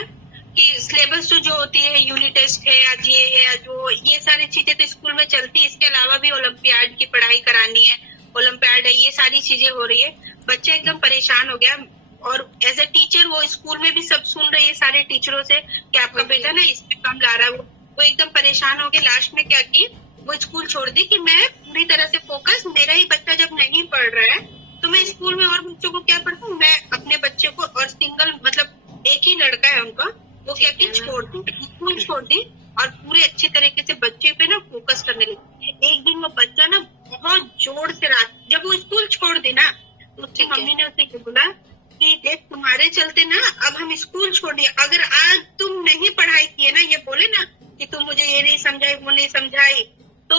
कि सिलेबस जो होती है, यूनिट टेस्ट है, आज ये है, आज वो, ये सारी चीजें तो स्कूल में चलती है। इसके अलावा भी ओलंपियाड की पढ़ाई करानी है, ओलंपियाड है, ये सारी चीजें हो रही है। बच्चा एकदम परेशान हो गया और एज ए टीचर वो स्कूल में भी सब सुन रही है सारे टीचरों से कि आपका बेटा ना इसमें कम ला रहा है। वो एकदम परेशान हो गए। लास्ट में क्या की, वो स्कूल छोड़ दी कि मैं पूरी तरह से फोकस, मेरा ही बच्चा जब नहीं पढ़ रहा है तो मैं स्कूल में और बच्चों को क्या पढ़ता हूँ, मैं अपने बच्चे को, और सिंगल मतलब एक ही लड़का है उनका, वो क्या की छोड़ दी, स्कूल छोड़ दी और पूरे अच्छे तरीके से बच्चे पे ना फोकस करने लगी। एक दिन वो बच्चा ना बहुत जोर से जब वो स्कूल छोड़ दी ना, तो उसकी मम्मी ने उसे बोला कि देख तुम्हारे चलते ना अब हम स्कूल छोड़ दिए, अगर आज तुम नहीं पढ़ाई किए ना, ये बोले ना कि तुम मुझे ये नहीं समझाई वो नहीं समझाई, तो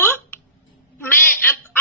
मैं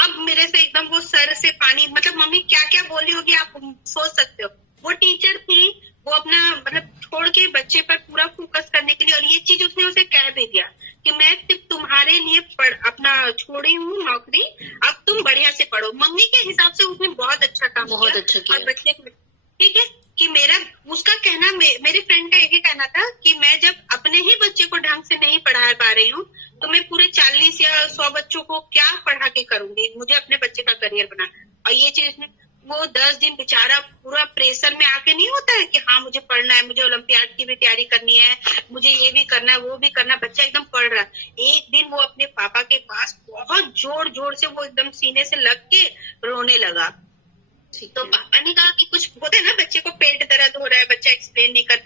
अब मेरे से एकदम वो सर से पानी, मतलब मम्मी क्या क्या बोली होगी आप सोच सकते हो। वो टीचर थी, वो अपना मतलब छोड़ के बच्चे पर पूरा फोकस करने के लिए, और ये चीज उसने उसे कह भी दिया कि मैं सिर्फ तुम्हारे लिए अपना छोड़ी हूँ नौकरी, अब तुम बढ़िया से पढ़ो। मम्मी के हिसाब से उसने बहुत अच्छा काम बहुत अच्छा किया। और बच्चे ठीक है कि मेरा उसका कहना, मेरे फ्रेंड का एक ही कहना था कि मैं जब अपने ही बच्चे को ढंग से नहीं पढ़ा पा रही हूँ तो मैं पूरे 40 या 100 बच्चों को क्या पढ़ा के करूंगी, मुझे अपने बच्चे का करियर बना। और ये चीज वो 10 दिन बेचारा पूरा प्रेशर में आके नहीं होता है कि हाँ मुझे पढ़ना है, मुझे ओलंपियाड की भी तैयारी करनी है, मुझे ये भी करना है, वो भी करना। बच्चा एकदम पढ़ रहा। एक दिन वो अपने पापा के पास बहुत जोर जोर से वो एकदम सीने से लग के रोने लगा। तो पापा ने कहा कि कुछ होता है ना, बच्चे को पेट दर्द हो रहा है,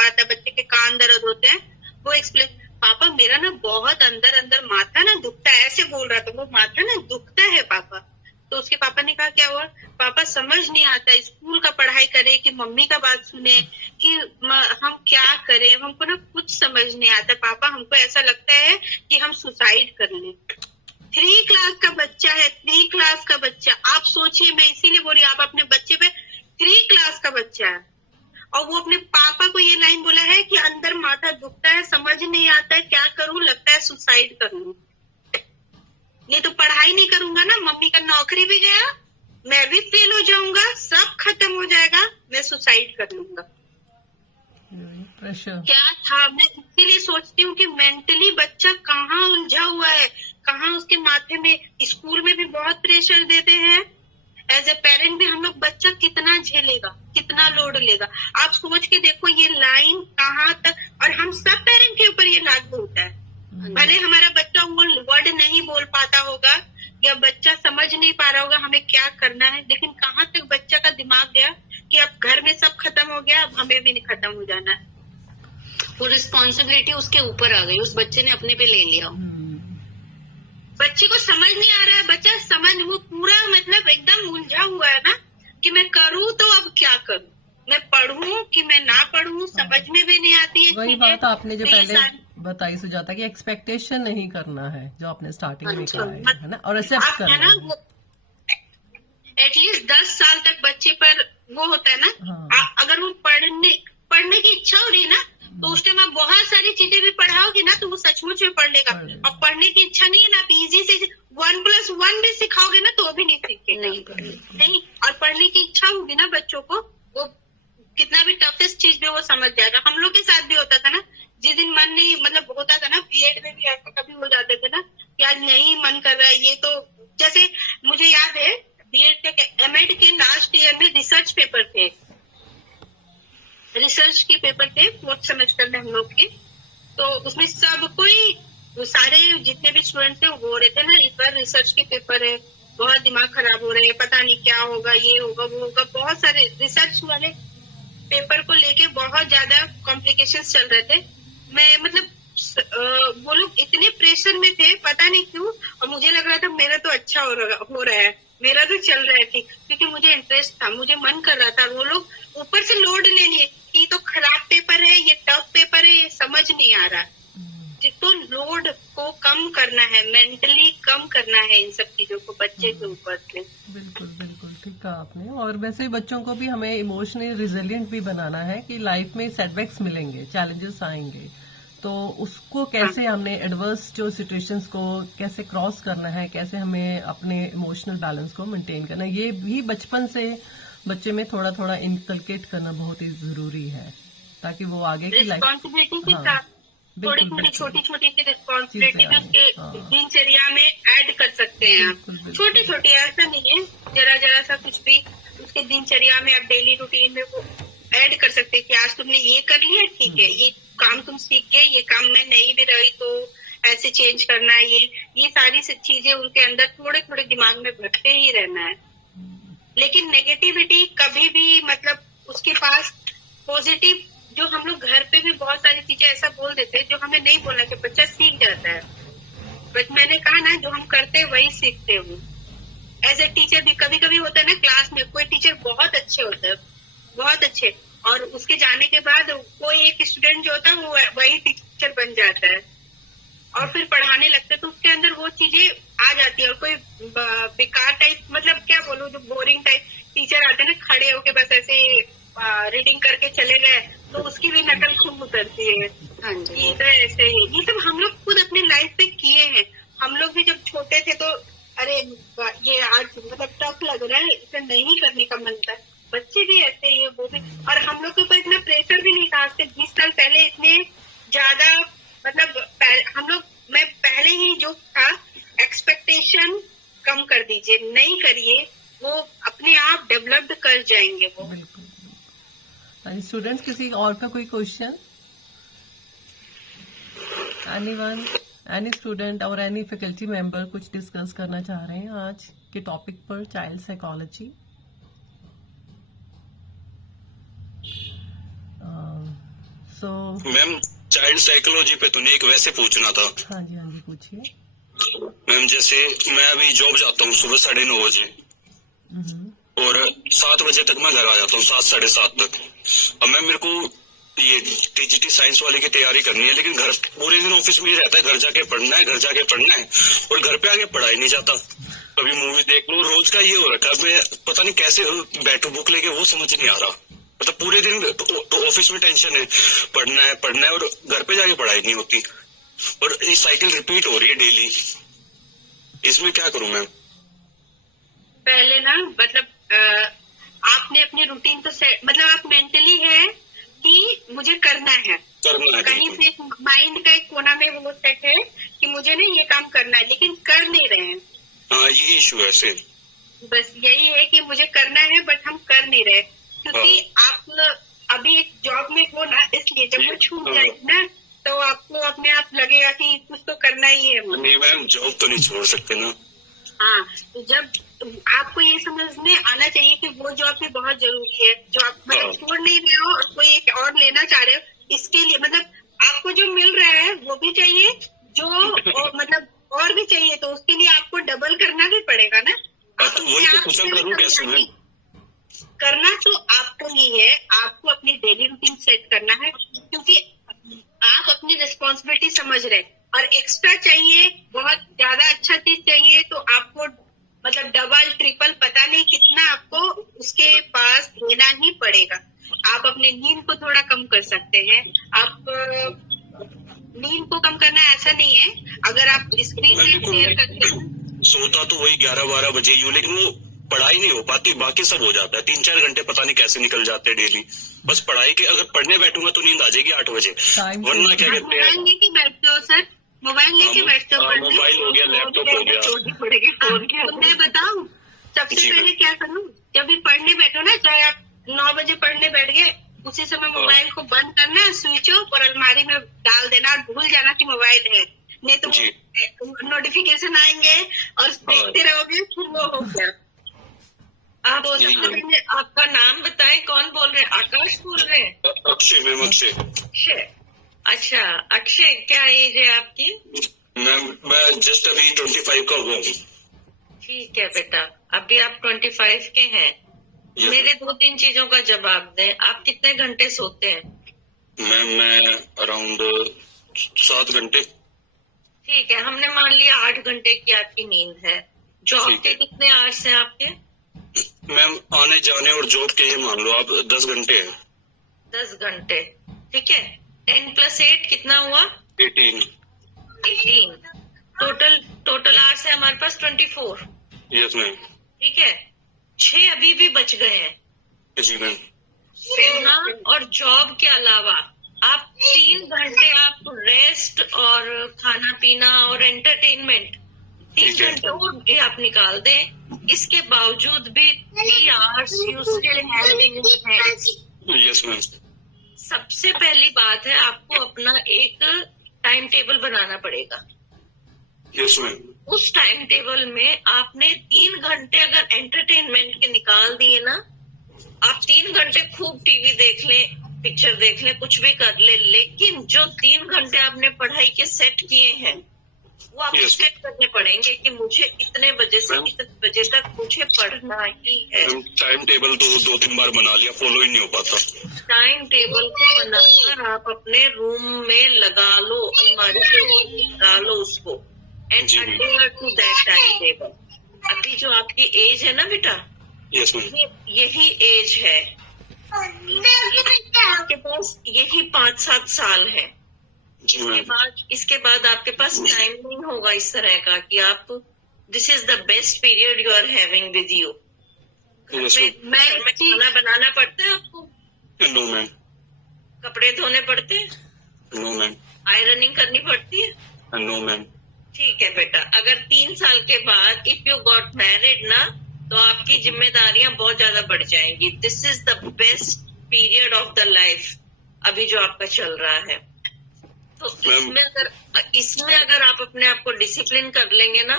पाता, बच्चे के कान दर्द होते हैं, वो एक्सप्लेन, पापा मेरा ना बहुत अंदर अंदर माथा ना दुखता है, ऐसे बोल रहा था, वो माथा ना दुखता है पापा। तो उसके पापा ने कहा क्या हुआ? पापा समझ नहीं आता, स्कूल का पढ़ाई करे कि मम्मी का बात सुने कि हम क्या करें, हमको ना कुछ समझ नहीं आता पापा, हमको ऐसा लगता है कि हम सुसाइड कर लें। 3 क्लास का बच्चा है, 3 क्लास का बच्चा, आप सोचिए, मैं इसीलिए बोल रही हूँ, आप अपने बच्चे पे 3 क्लास का बच्चा है और वो अपने पापा को ये लाइन बोला है कि अंदर माथा दुखता है, समझ नहीं आता है, क्या करूं, लगता है सुसाइड कर लूं। ये तो पढ़ाई नहीं करूंगा ना, मम्मी का नौकरी भी गया, मैं भी फेल हो जाऊंगा, सब खत्म हो जाएगा, मैं सुसाइड कर लूंगा। प्रेशर क्या था, मैं इसीलिए सोचती हूँ कि मेंटली बच्चा कहाँ उलझा हुआ है, कहाँ उसके माथे में, स्कूल में भी बहुत प्रेशर देते हैं, एज ए पेरेंट भी हम लोग, बच्चा कितना झेलेगा, कितना लोड लेगा। आप सोच के देखो ये लाइन कहाँ तक, और हम सब पेरेंट के ऊपर ये लागू होता है। भले हमारा बच्चा वो वर्ड नहीं बोल पाता होगा या बच्चा समझ नहीं पा रहा होगा हमें क्या करना है, लेकिन कहाँ तक बच्चा का दिमाग गया कि अब घर में सब खत्म हो गया, अब हमें भी नहीं खत्म हो जाना है। वो रिस्पॉन्सिबिलिटी उसके ऊपर आ गई, उस बच्चे ने अपने पे ले लिया। बच्चे को समझ नहीं आ रहा है, बच्चा समझ, वो पूरा मतलब एकदम उलझा हुआ है ना कि मैं करूँ तो अब क्या करूँ, मैं पढ़ूं कि मैं ना पढ़ूं, समझ में भी नहीं आती है। वही बात आपने जो तो ये पहले बताई सुजाता कि एक्सपेक्टेशन नहीं करना है, जो आपने स्टार्टिंग में अच्छा, कहा है ना, और एक्सेप्ट आप है करना ना, है। वो एटलीस्ट 10 साल तक बच्चे पर वो होता है ना। हाँ। अगर वो पढ़ने की इच्छा हो रही है ना, तो उस टाइम आप बहुत सारी चीजें भी पढ़ाओगे ना, तो वो सचमुच में पढ़ लेगा। और पढ़ने की इच्छा नहीं है ना, आप इजी से 1+1 भी सिखाओगे ना, तो भी नहीं सीखेगा। नहीं, और पढ़ने की इच्छा होगी ना बच्चों को, वो कितना भी टफेस्ट चीज भी वो समझ जाएगा। हम लोग के साथ भी होता था ना, जिस दिन मन नहीं, मतलब होता था ना, बीएड में भी ऐसा कभी हो जाते थे ना कि आज नहीं मन कर रहा है, ये तो, जैसे मुझे याद है बीएड के एमएड के लास्ट ईयर में रिसर्च पेपर थे, रिसर्च के पेपर थे 4th सेमेस्टर में हम लोग के। तो उसमें सब कोई, वो सारे जितने भी स्टूडेंट थे वो बोल रहे थे ना, इस बार रिसर्च के पेपर है, बहुत दिमाग खराब हो रहे हैं, पता नहीं क्या होगा, ये होगा वो होगा, बहुत सारे रिसर्च वाले पेपर को लेके बहुत ज्यादा कॉम्प्लिकेशंस चल रहे थे। मैं मतलब वो लोग इतने प्रेशर में थे, पता नहीं क्यों, और मुझे लग रहा था मेरा तो अच्छा हो रहा है, मेरा तो चल रहा है ठीक, क्योंकि मुझे इंटरेस्ट था, मुझे मन कर रहा था। वो लोग ऊपर से लोड ले लिए कि तो खराब पेपर है, ये टफ पेपर है, ये समझ नहीं आ रहा। तो लोड को कम करना है, मेंटली कम करना है इन सब चीजों को बच्चे के ऊपर से। बिल्कुल बिल्कुल ठीक कहा आपने। और वैसे ही बच्चों को भी हमें इमोशनली रिजिलियंट भी बनाना है कि लाइफ में सेटबैक्स मिलेंगे, चैलेंजेस आएंगे, तो उसको कैसे हमने एडवर्स जो सिचुएशंस को कैसे क्रॉस करना है, कैसे हमें अपने इमोशनल बैलेंस को मेंटेन करना है, ये भी बचपन से बच्चे में थोड़ा थोड़ा इनकलकेट करना बहुत ही जरूरी है, ताकि वो आगे की लाइफ, रिस्पॉन्सिबिलिटी के हाँ, साथ बिल्कुल, थोड़ी बिल्कुल। छोटी छोटी सी रिस्पॉन्सिबिलिटी चीजें, उसके हाँ। दिनचर्या में ऐड कर सकते हैं आप। बिल्कुल, बिल्कुल। छोटी छोटी, ऐसा नहीं है, जरा जरा सा कुछ भी उसके दिनचर्या में आप डेली रूटीन में वो ऐड कर सकते हैं कि आज तुमने ये कर लिया, ठीक है, ये काम तुम सीख गए, ये काम में नहीं भी रही तो ऐसे चेंज करना है, ये सारी चीजें उनके अंदर थोड़े थोड़े दिमाग में भटके ही रहना है। लेकिन नेगेटिविटी कभी भी, मतलब उसके पास पॉजिटिव, जो हम लोग घर पे भी बहुत सारी चीजें ऐसा बोल देते हैं जो हमें नहीं बोलना, कि बच्चा सीख जाता है। बट मैंने कहा ना, जो हम करते हैं वही सीखते हैं। एज ए टीचर भी कभी कभी होता है ना, क्लास में कोई टीचर बहुत अच्छे होता है, बहुत अच्छे, और उसके जाने के बाद कोई एक स्टूडेंट जो होता है वो वही टीचर बन जाता है और फिर पढ़ाने लगता है, तो उसके अंदर वो चीजें आ जाती है। और कोई बेकार टाइप, मतलब क्या बोलूं, जो बोरिंग टाइप टीचर आते हैं ना, खड़े होके बस ऐसे रीडिंग करके चले गए, तो उसकी भी नकल खूब उतरती है। हाँ जी। ये तो ऐसे ही, ये सब हम लोग खुद अपने लाइफ पे किए हैं। हम लोग भी जब छोटे थे तो अरे ये आज मतलब टफ लग रहा है, इसे नहीं करने का मन था। बच्चे भी ऐसे ही है, वो भी। और हम लोग के ऊपर इतना प्रेशर भी नहीं था। आज से 20 साल पहले इतने ज्यादा, मतलब हम लोग, मैं पहले ही जो था, एक्सपेक्टेशन कम कर दीजिए, नहीं करिए, वो अपने आप डेवलप्ड कर जाएंगे वो। बिल्कुल। स्टूडेंट्स, किसी और का कोई क्वेश्चन? एनीवन, एनी स्टूडेंट और एनी फैकल्टी मेंबर कुछ डिस्कस करना चाह रहे हैं आज के टॉपिक पर, child psychology? So ma'am child psychology पे तूने एक वैसे पूछना था। हाँ जी पूछिए। मैम जैसे मैं अभी जॉब जाता हूँ सुबह 9:30 बजे और 7 बजे तक मैं घर आ जाता हूँ, 7 साढ़े 7 तक। अब मैम मेरे को ये टीजीटी साइंस वाले की तैयारी करनी है, लेकिन घर पूरे दिन ऑफिस में ही रहता है, घर जाके पढ़ना है, घर जाके पढ़ना है, और घर पे आके पढ़ाई नहीं जाता। कभी मूवी देख लो, रोज का ये हो रखा है। मैं पता नहीं कैसे बैठू बुक लेके, वो समझ नहीं आ रहा। मतलब पूरे दिन तो ऑफिस में टेंशन है, पढ़ना है और घर पे जाके पढ़ाई नहीं होती, और ये साइकिल रिपीट हो रही है डेली। इसमें क्या करूं मैं? पहले ना मतलब आपने अपनी रूटीन तो सेट, मतलब आप मेंटली है कि मुझे करना है कहीं से माइंड का एक कोना में वो सेट है कि मुझे ना ये काम करना है, लेकिन कर नहीं रहे हैं। हाँ ये इशू है ऐसे। बस यही है कि मुझे करना है बट हम कर नहीं रहे, क्योंकि आप अभी एक जॉब में हो ना, इसलिए जब वो छूट जाएगी ना तो आपको अपने आप लगेगा कि कुछ तो करना ही है। नहीं मैम जॉब तो नहीं छोड़ सकते ना। हाँ, तो जब आपको ये समझ में आना चाहिए कि वो जॉब भी बहुत जरूरी है, जॉब मतलब छोड़ नहीं रहे हो और कोई एक और लेना चाह रहे हो, इसके लिए मतलब आपको जो मिल रहा है वो भी चाहिए, जो मतलब और भी चाहिए, तो उसके लिए आपको डबल करना भी पड़ेगा ना। तो वही तो कुशल करूं कैसे मैं? करना तो आपको ही है, आपको अपनी डेली रूटीन सेट करना है, क्योंकि आप अपनी रिस्पॉन्सिबिलिटी समझ रहे हैं, और एक्स्ट्रा चाहिए, बहुत ज्यादा अच्छा चीज चाहिए तो आपको मतलब डबल ट्रिपल पता नहीं कितना आपको उसके पास देना ही पड़ेगा। आप अपने नींद को थोड़ा कम कर सकते हैं। आप नींद को कम करना ऐसा नहीं है, अगर आप स्क्रीन टाइम शेयर करते हैं। सोता तो वही 11-12 बजे ही हूँ, लेकिन वो पढ़ाई नहीं हो पाती, बाकी सब हो जाता है। 3-4 घंटे पता नहीं कैसे निकल जाते हैं डेली। बस पढ़ाई के अगर पढ़ने बैठूंगा तो नींद आ जाएगी 8 बजे, वरना क्या कहते हैं। मोबाइल लेके बैठते हो सर? मोबाइल लेके बैठते हो? मोबाइल हो गया, लैपटॉप हो गया। तो मैं बताऊं सबसे पहले क्या करूं? जब भी पढ़ने बैठो ना, चाहे आप 9 बजे पढ़ने बैठ गए, उसी समय मोबाइल को बंद करना, स्विच ऑफ, और अलमारी में डाल देना, और भूल जाना कि मोबाइल है। नहीं तो नोटिफिकेशन आएंगे और देखते रहोगे, फिर वो हो गया। आप आपका नाम बताएं, कौन बोल रहे हैं? आकाश बोल रहे हैं? अक्षय मैम, अक्षय। अच्छा अक्षय, क्या एज है आपकी? मैम मैं जस्ट अभी 25 का हुआ हूँ। ठीक है बेटा, अभी आप 25 के हैं। मेरे 2-3 चीजों का जवाब दें। आप कितने घंटे सोते हैं? मैम मैं अराउंड 7 घंटे। ठीक है, हमने मान लिया 8 घंटे की आपकी नींद है। जॉब के कितने आवर्स हैं आपके? मैम आने जाने और जॉब के ये मान लो आप 10 घंटे हैं। 10 घंटे, ठीक है। 10 + 8 कितना हुआ? 18। टोटल आवर्स है हमारे पास 24। Yes ma'am. ठीक है, 6 अभी भी बच गए हैं। जी मैम। सोना और जॉब के अलावा आप 3 घंटे आप रेस्ट और खाना पीना और एंटरटेनमेंट 3 घंटे और भी आप निकाल दें। इसके बावजूद भी 3 आवर्स यू स्टिल हैविंग है। Yes ma'am. सबसे पहली बात है, आपको अपना एक टाइम टेबल बनाना पड़ेगा। Yes ma'am. उस टाइम टेबल में आपने 3 घंटे अगर एंटरटेनमेंट के निकाल दिए ना, आप 3 घंटे खूब टीवी देख लें, पिक्चर देख लें, कुछ भी कर ले, लेकिन जो 3 घंटे आपने पढ़ाई के सेट किए हैं वो आपको सेट करने पड़ेंगे कि मुझे इतने बजे से इतने बजे तक मुझे पढ़ना ही है। टाइम टेबल तो 2-3 बार बना लिया, फॉलो ही नहीं हो पाता। टाइम टेबल को बनाकर आप अपने रूम में लगा लो, अलमारी पे लगा लो उसको, and adhere to that time table. अभी जो आपकी एज है ना बेटा, यस मैम, यही एज है, आपके पास यही 5-7 साल है। इसके बाद आपके पास टाइम नहीं होगा इस तरह का कि आप this is the best period you are having with you. मैं खाना बनाना पड़ता है आपको? No ma'am. कपड़े धोने पड़ते हैं? No ma'am. आयरनिंग करनी पड़ती है? No ma'am. ठीक है बेटा, अगर 3 साल के बाद इफ यू गॉट मैरिड ना, तो आपकी जिम्मेदारियां बहुत ज्यादा बढ़ जाएंगी। This is the best period of the life अभी जो आपका चल रहा है। तो इसमें अगर आप अपने आप को डिसिप्लिन कर लेंगे ना,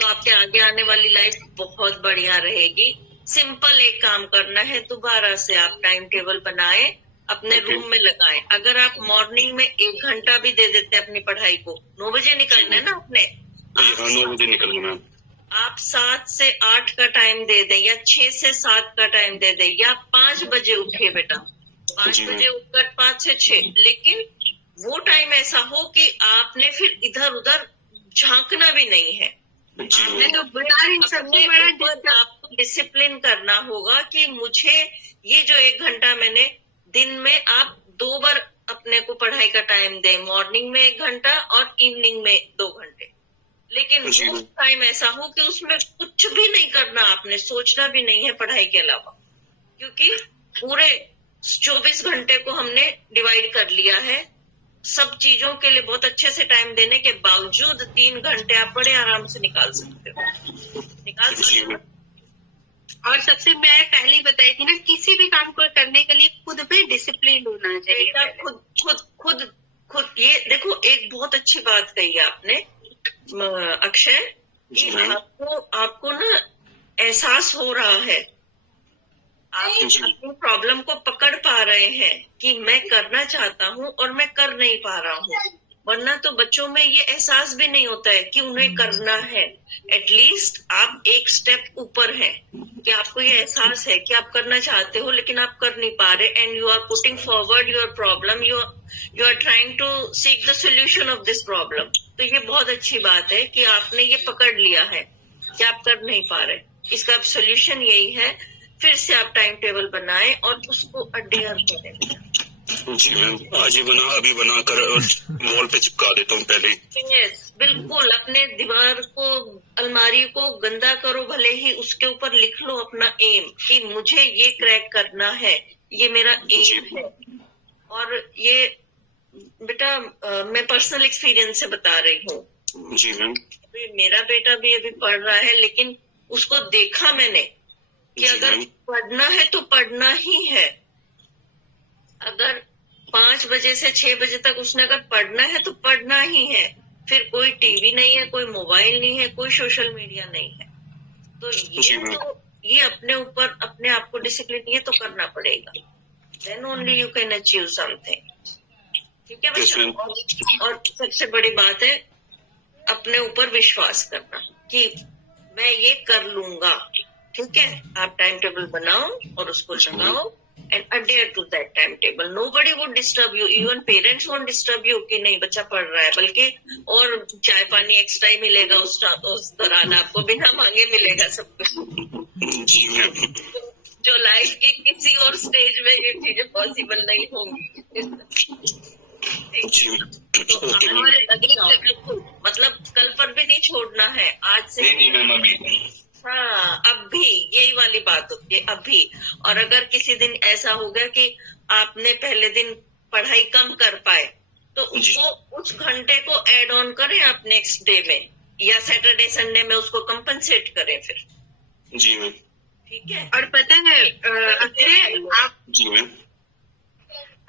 तो आपके आगे आने वाली लाइफ बहुत बढ़िया रहेगी। सिंपल एक काम करना है, दोबारा से आप टाइम टेबल बनाएं अपने Okay. रूम में लगाएं। अगर आप मॉर्निंग में 1 घंटा भी दे देते हैं अपनी पढ़ाई को, 9 बजे निकलना है ना अपने, जी हाँ, 9 बजे निकलना मैम। आप 7 से 8 का टाइम दे दें या 6 से 7 का टाइम दे दें या 5 बजे उठिए बेटा, 5 जी, बजे उठकर 5 से 6, लेकिन वो टाइम ऐसा हो कि आपने फिर इधर उधर झांकना भी नहीं है। जी आपने मैम। तो बता सबसे बड़ा ऊपर आपको डिसिप्लिन करना होगा कि मुझे ये जो 1 घंटा मैंने दिन में, आप 2 बार अपने को पढ़ाई का टाइम दें, मॉर्निंग में 1 घंटा और इवनिंग में 2 घंटे, लेकिन जी। उस टाइम ऐसा हो कि उसमें कुछ भी नहीं करना, आपने सोचना भी नहीं है पढ़ाई के अलावा, क्योंकि पूरे 24 घंटे को हमने डिवाइड कर लिया है सब चीजों के लिए। बहुत अच्छे से टाइम देने के बावजूद 3 घंटे आप बड़े आराम से निकाल सकते हो, निकाल जी सकते हो। मैम। और सबसे मैं पहले ही बताई थी ना, किसी भी काम को करने के लिए खुद पे डिसिप्लिन होना चाहिए। बेटा खुद खुद खुद खुद ये देखो, एक बहुत अच्छी बात कही आपने अक्षय, जी कि मैम। आपको ना एहसास हो रहा है, आप जी। अपनी प्रॉब्लम को पकड़ पा रहे हैं कि मैं करना चाहता हूँ और मैं कर नहीं पा रहा हूँ। वरना तो बच्चों में ये एहसास भी नहीं होता है कि उन्हें करना है। एटलीस्ट आप एक स्टेप ऊपर हैं कि आपको ये एहसास है कि आप करना चाहते हो लेकिन आप कर नहीं पा रहे, and you are putting forward your problem, you are trying to seek the solution of this problem. तो ये बहुत अच्छी बात है कि आपने ये पकड़ लिया है कि आप कर नहीं पा रहे। इसका अब सोल्यूशन यही है, फिर से आप टाइम टेबल बनाएं और उसको अडेयर करें। जी मैम, आज ही बना, अभी बना कर वॉल पे चिपका देता हूँ पहले ही। यस, बिल्कुल। अपने दीवार को, अलमारी को गंदा करो भले ही, उसके ऊपर लिख लो अपना एम कि मुझे ये क्रैक करना है, ये मेरा एम है। और ये बेटा मैं पर्सनल एक्सपीरियंस से बता रही हूँ। जी मैम। मेरा बेटा भी अभी पढ़ रहा है, लेकिन उसको देखा मैंने कि जी अगर मैम। पढ़ना है तो पढ़ना ही है। अगर 5 बजे से 6 बजे तक उसने अगर पढ़ना है तो पढ़ना ही है। फिर कोई टीवी नहीं है, कोई मोबाइल नहीं है, कोई सोशल मीडिया नहीं है। तो ये अपने ऊपर, अपने आप को डिसिप्लिन ये तो करना पड़ेगा। Then only you can achieve something. ठीक है बच्चों। और सबसे बड़ी बात है अपने ऊपर विश्वास करना कि मैं ये कर लूंगा। ठीक है, आप टाइम टेबल बनाओ और उसको लगाओ and adhere to that timetable. Nobody would disturb you. Even parents won't disturb you कि नहीं बच्चा पढ़ रहा है, बल्कि और चाय पानी एक्स्ट्रा ही मिलेगा उस दौरान, आपको बिना मांगे मिलेगा सब कुछ। जी मैम। जो लाइफ के किसी और स्टेज में ये चीजें पॉसिबल नहीं होंगी। जी मैम। तो ओके मैम। मतलब कल पर भी नहीं छोड़ना है, आज से। नहीं मैम, अभी। हाँ, अब भी यही वाली बात होती है, अभी। और अगर किसी दिन ऐसा हो गया कि आपने पहले दिन पढ़ाई कम कर पाए, तो उसको उस घंटे को ऐड ऑन करें आप नेक्स्ट डे में, या सैटरडे संडे में उसको कंपनसेट करें फिर। जी मैम। ठीक है। और पता है अक्षय, जी मैम।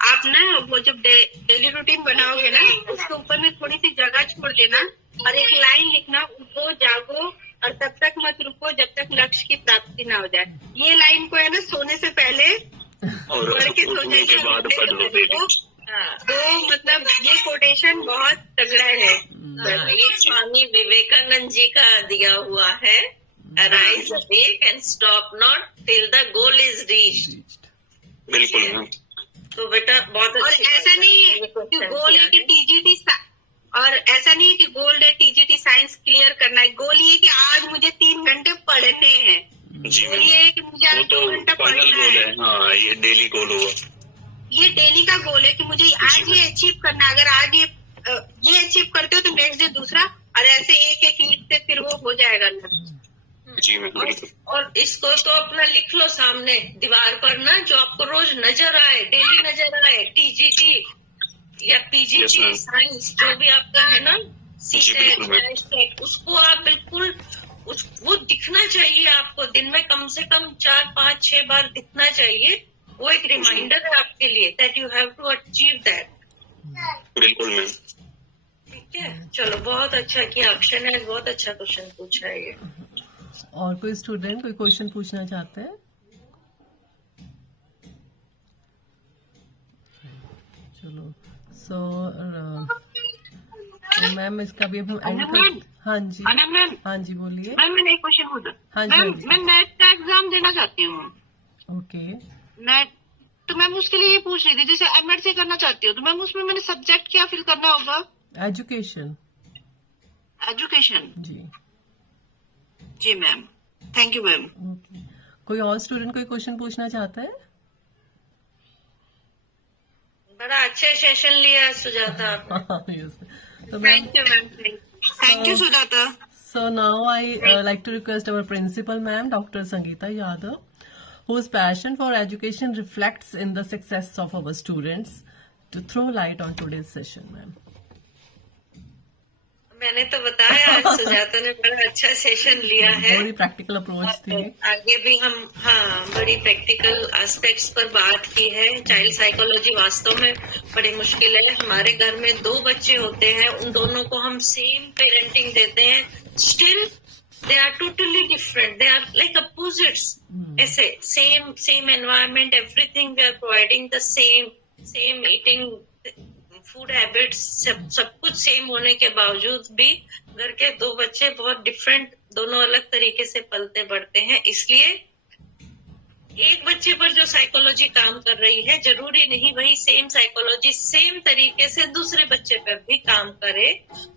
आप ना वो जब डेली रूटीन बनाओगे ना, उसके ऊपर में थोड़ी सी जगह छोड़ देना और एक लाइन लिखना, उठो जागो और तब तक मत रुको जब तक लक्ष्य की प्राप्ति ना हो जाए। ये लाइन को है ना सोने से पहले और पढ़ के सो उठने के बाद पढ़ लो। तो मतलब ये कोटेशन बहुत तगड़ा है। ये स्वामी विवेकानंद जी का दिया हुआ है, arise awake and stop not till the goal is reached. बिल्कुल मैम। तो बेटा बहुत और अच्छी ऐसा नहीं है कि गोल है कि टीजीटी, और ऐसा नहीं है कि गोल है टीजीटी साइंस क्लियर करना है। गोल ये कि आज मुझे 3 घंटे पढ़ने हैं। जी गोल मैम। ये है कि मुझे वो आज तो 2 घंटा फाइनल पढ़ना गोल है। है। हाँ, ये डेली गोल होगा। ये डेली का गोल है कि मुझे आज ये अचीव करना है। अगर आज ये अचीव करते हो तो नेक्स्ट डे दूसरा, और ऐसे एक एक ईट से फिर वो हो जाएगा ना। जी मैम, बिल्कुल। और इसको तो अपना लिख लो सामने दीवार पर ना, जो आपको रोज नजर आए, डेली नजर आए, टीजीटी या Yes, पीजीटी ma'am. साइंस जो भी आपका है ना, जी, बिल्कुल, ma'am. सीटेट, उसको आप बिल्कुल वो दिखना चाहिए आपको। दिन में कम से कम 4, 5, 6 बार दिखना चाहिए। वो एक रिमाइंडर है आपके लिए that you have to achieve that. बिल्कुल मैम। ठीक है, चलो बहुत अच्छा किया अक्षय ने, बहुत अच्छा क्वेश्चन पूछा है ये। और कोई स्टूडेंट कोई क्वेश्चन पूछना चाहते हैं? चलो सो मैम इसका भी अब हम एंड कर। हाँ जी अनम मैम, हाँ जी बोलिए। मैम मैंने एक क्वेश्चन पूछा। हाँ जी, मैम हाँ जी। मैं नेट का एग्जाम देना चाहती हूँ। ओके नेट तो मैम उसके लिए ये पूछ रही थी, जैसे एमएड करना चाहती हूँ तो मैम उसमें मैंने सब्जेक्ट क्या फिल करना होगा? एजुकेशन। एजुकेशन। जी जी ma'am, thank you ma'am. Okay, कोई और स्टूडेंट कोई क्वेश्चन पूछना चाहता है? बड़ा अच्छा सेशन लिया सुजाता आपने। Yes. So ma'am, thank you ma'am, thank you Sujata. so now I like to request our principal ma'am, Dr. Sangeeta Yadav, whose passion for education reflects in the success of our students, to throw light on today's session, ma'am. मैंने तो बताया आज सुजाता ने बड़ा अच्छा session लिया है। बड़ी प्रैक्टिकल अप्रोच थी। आगे भी हम बड़ी प्रैक्टिकल एस्पेक्ट्स पर बात की है। चाइल्ड साइकोलॉजी वास्तव में बड़ी मुश्किल है। हमारे घर में 2 बच्चे होते हैं, उन दोनों को हम सेम पेरेंटिंग देते हैं, still they are totally different, they are like opposites. ऐसे same environment, everything we are providing the same eating, food habits, सब कुछ सेम होने के बावजूद भी घर के 2 बच्चे बहुत डिफरेंट, दोनों अलग तरीके से पलते बढ़ते हैं। इसलिए एक बच्चे पर जो साइकोलॉजी काम कर रही है, जरूरी नहीं वही सेम साइकोलॉजी सेम तरीके से दूसरे बच्चे पर भी काम करे।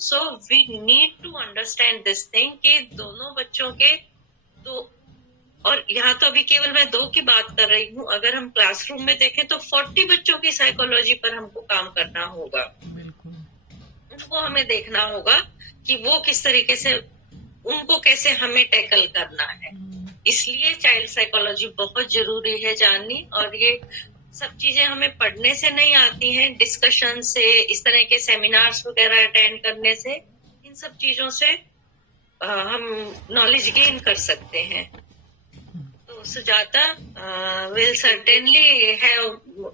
So we need to understand this thing कि दोनों बच्चों के तो, और यहाँ तो अभी केवल मैं 2 की बात कर रही हूँ, अगर हम क्लासरूम में देखें तो 40 बच्चों की साइकोलॉजी पर हमको काम करना होगा। बिल्कुल, उनको हमें देखना होगा कि वो किस तरीके से, उनको कैसे हमें टैकल करना है। इसलिए चाइल्ड साइकोलॉजी बहुत जरूरी है जाननी, और ये सब चीजें हमें पढ़ने से नहीं आती हैं, डिस्कशन से, इस तरह के सेमिनार्स वगैरह अटेंड करने से, इन सब चीजों से हम नॉलेज गेन कर सकते हैं। Sujata will certainly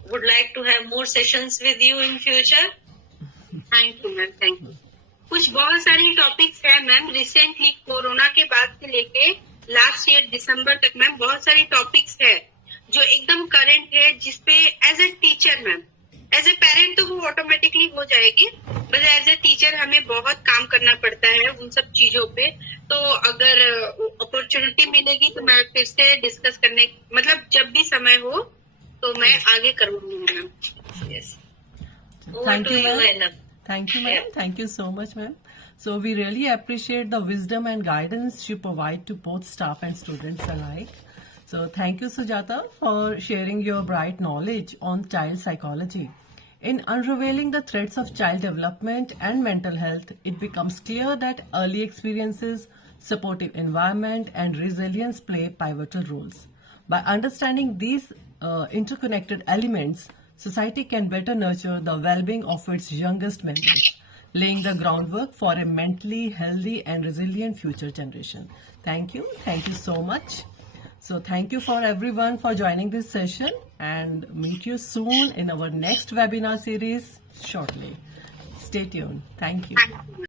would like to have more sessions with you in future. Thank you ma'am, thank you. कुछ बहुत सारी टॉपिक्स है मैम, रिसेंटली कोरोना के बाद से लेके लास्ट ईयर दिसंबर तक मैम बहुत सारी टॉपिक्स है जो एकदम करंट है, जिसपे as a teacher ma'am, as a parent तो वो ऑटोमेटिकली हो जाएगी, बट एज ए टीचर हमें बहुत काम करना पड़ता है उन सब चीजों पे। तो अगर अपॉर्चुनिटी मिलेगी तो मैं फिर से डिस्कस करने, मतलब जब भी समय हो तो मैं आगे करूंगी ma'am. Yes. Thank you, ma'am. Anna. Thank you, ma'am. Thank you so much, ma'am. So we really appreciate the wisdom and guidance you provide to both staff and students alike. So thank you, Sujata, for sharing your bright knowledge on child psychology. In unraveling the threads of child development and mental health, it becomes clear that early experiences, supportive environment, and resilience play pivotal roles. By understanding these interconnected elements, society can better nurture the well-being of its youngest members, laying the groundwork for a mentally healthy and resilient future generation. Thank you. Thank you so much. So thank you for everyone for joining this session, and meet you soon in our next webinar series shortly. Stay tuned. Thank you.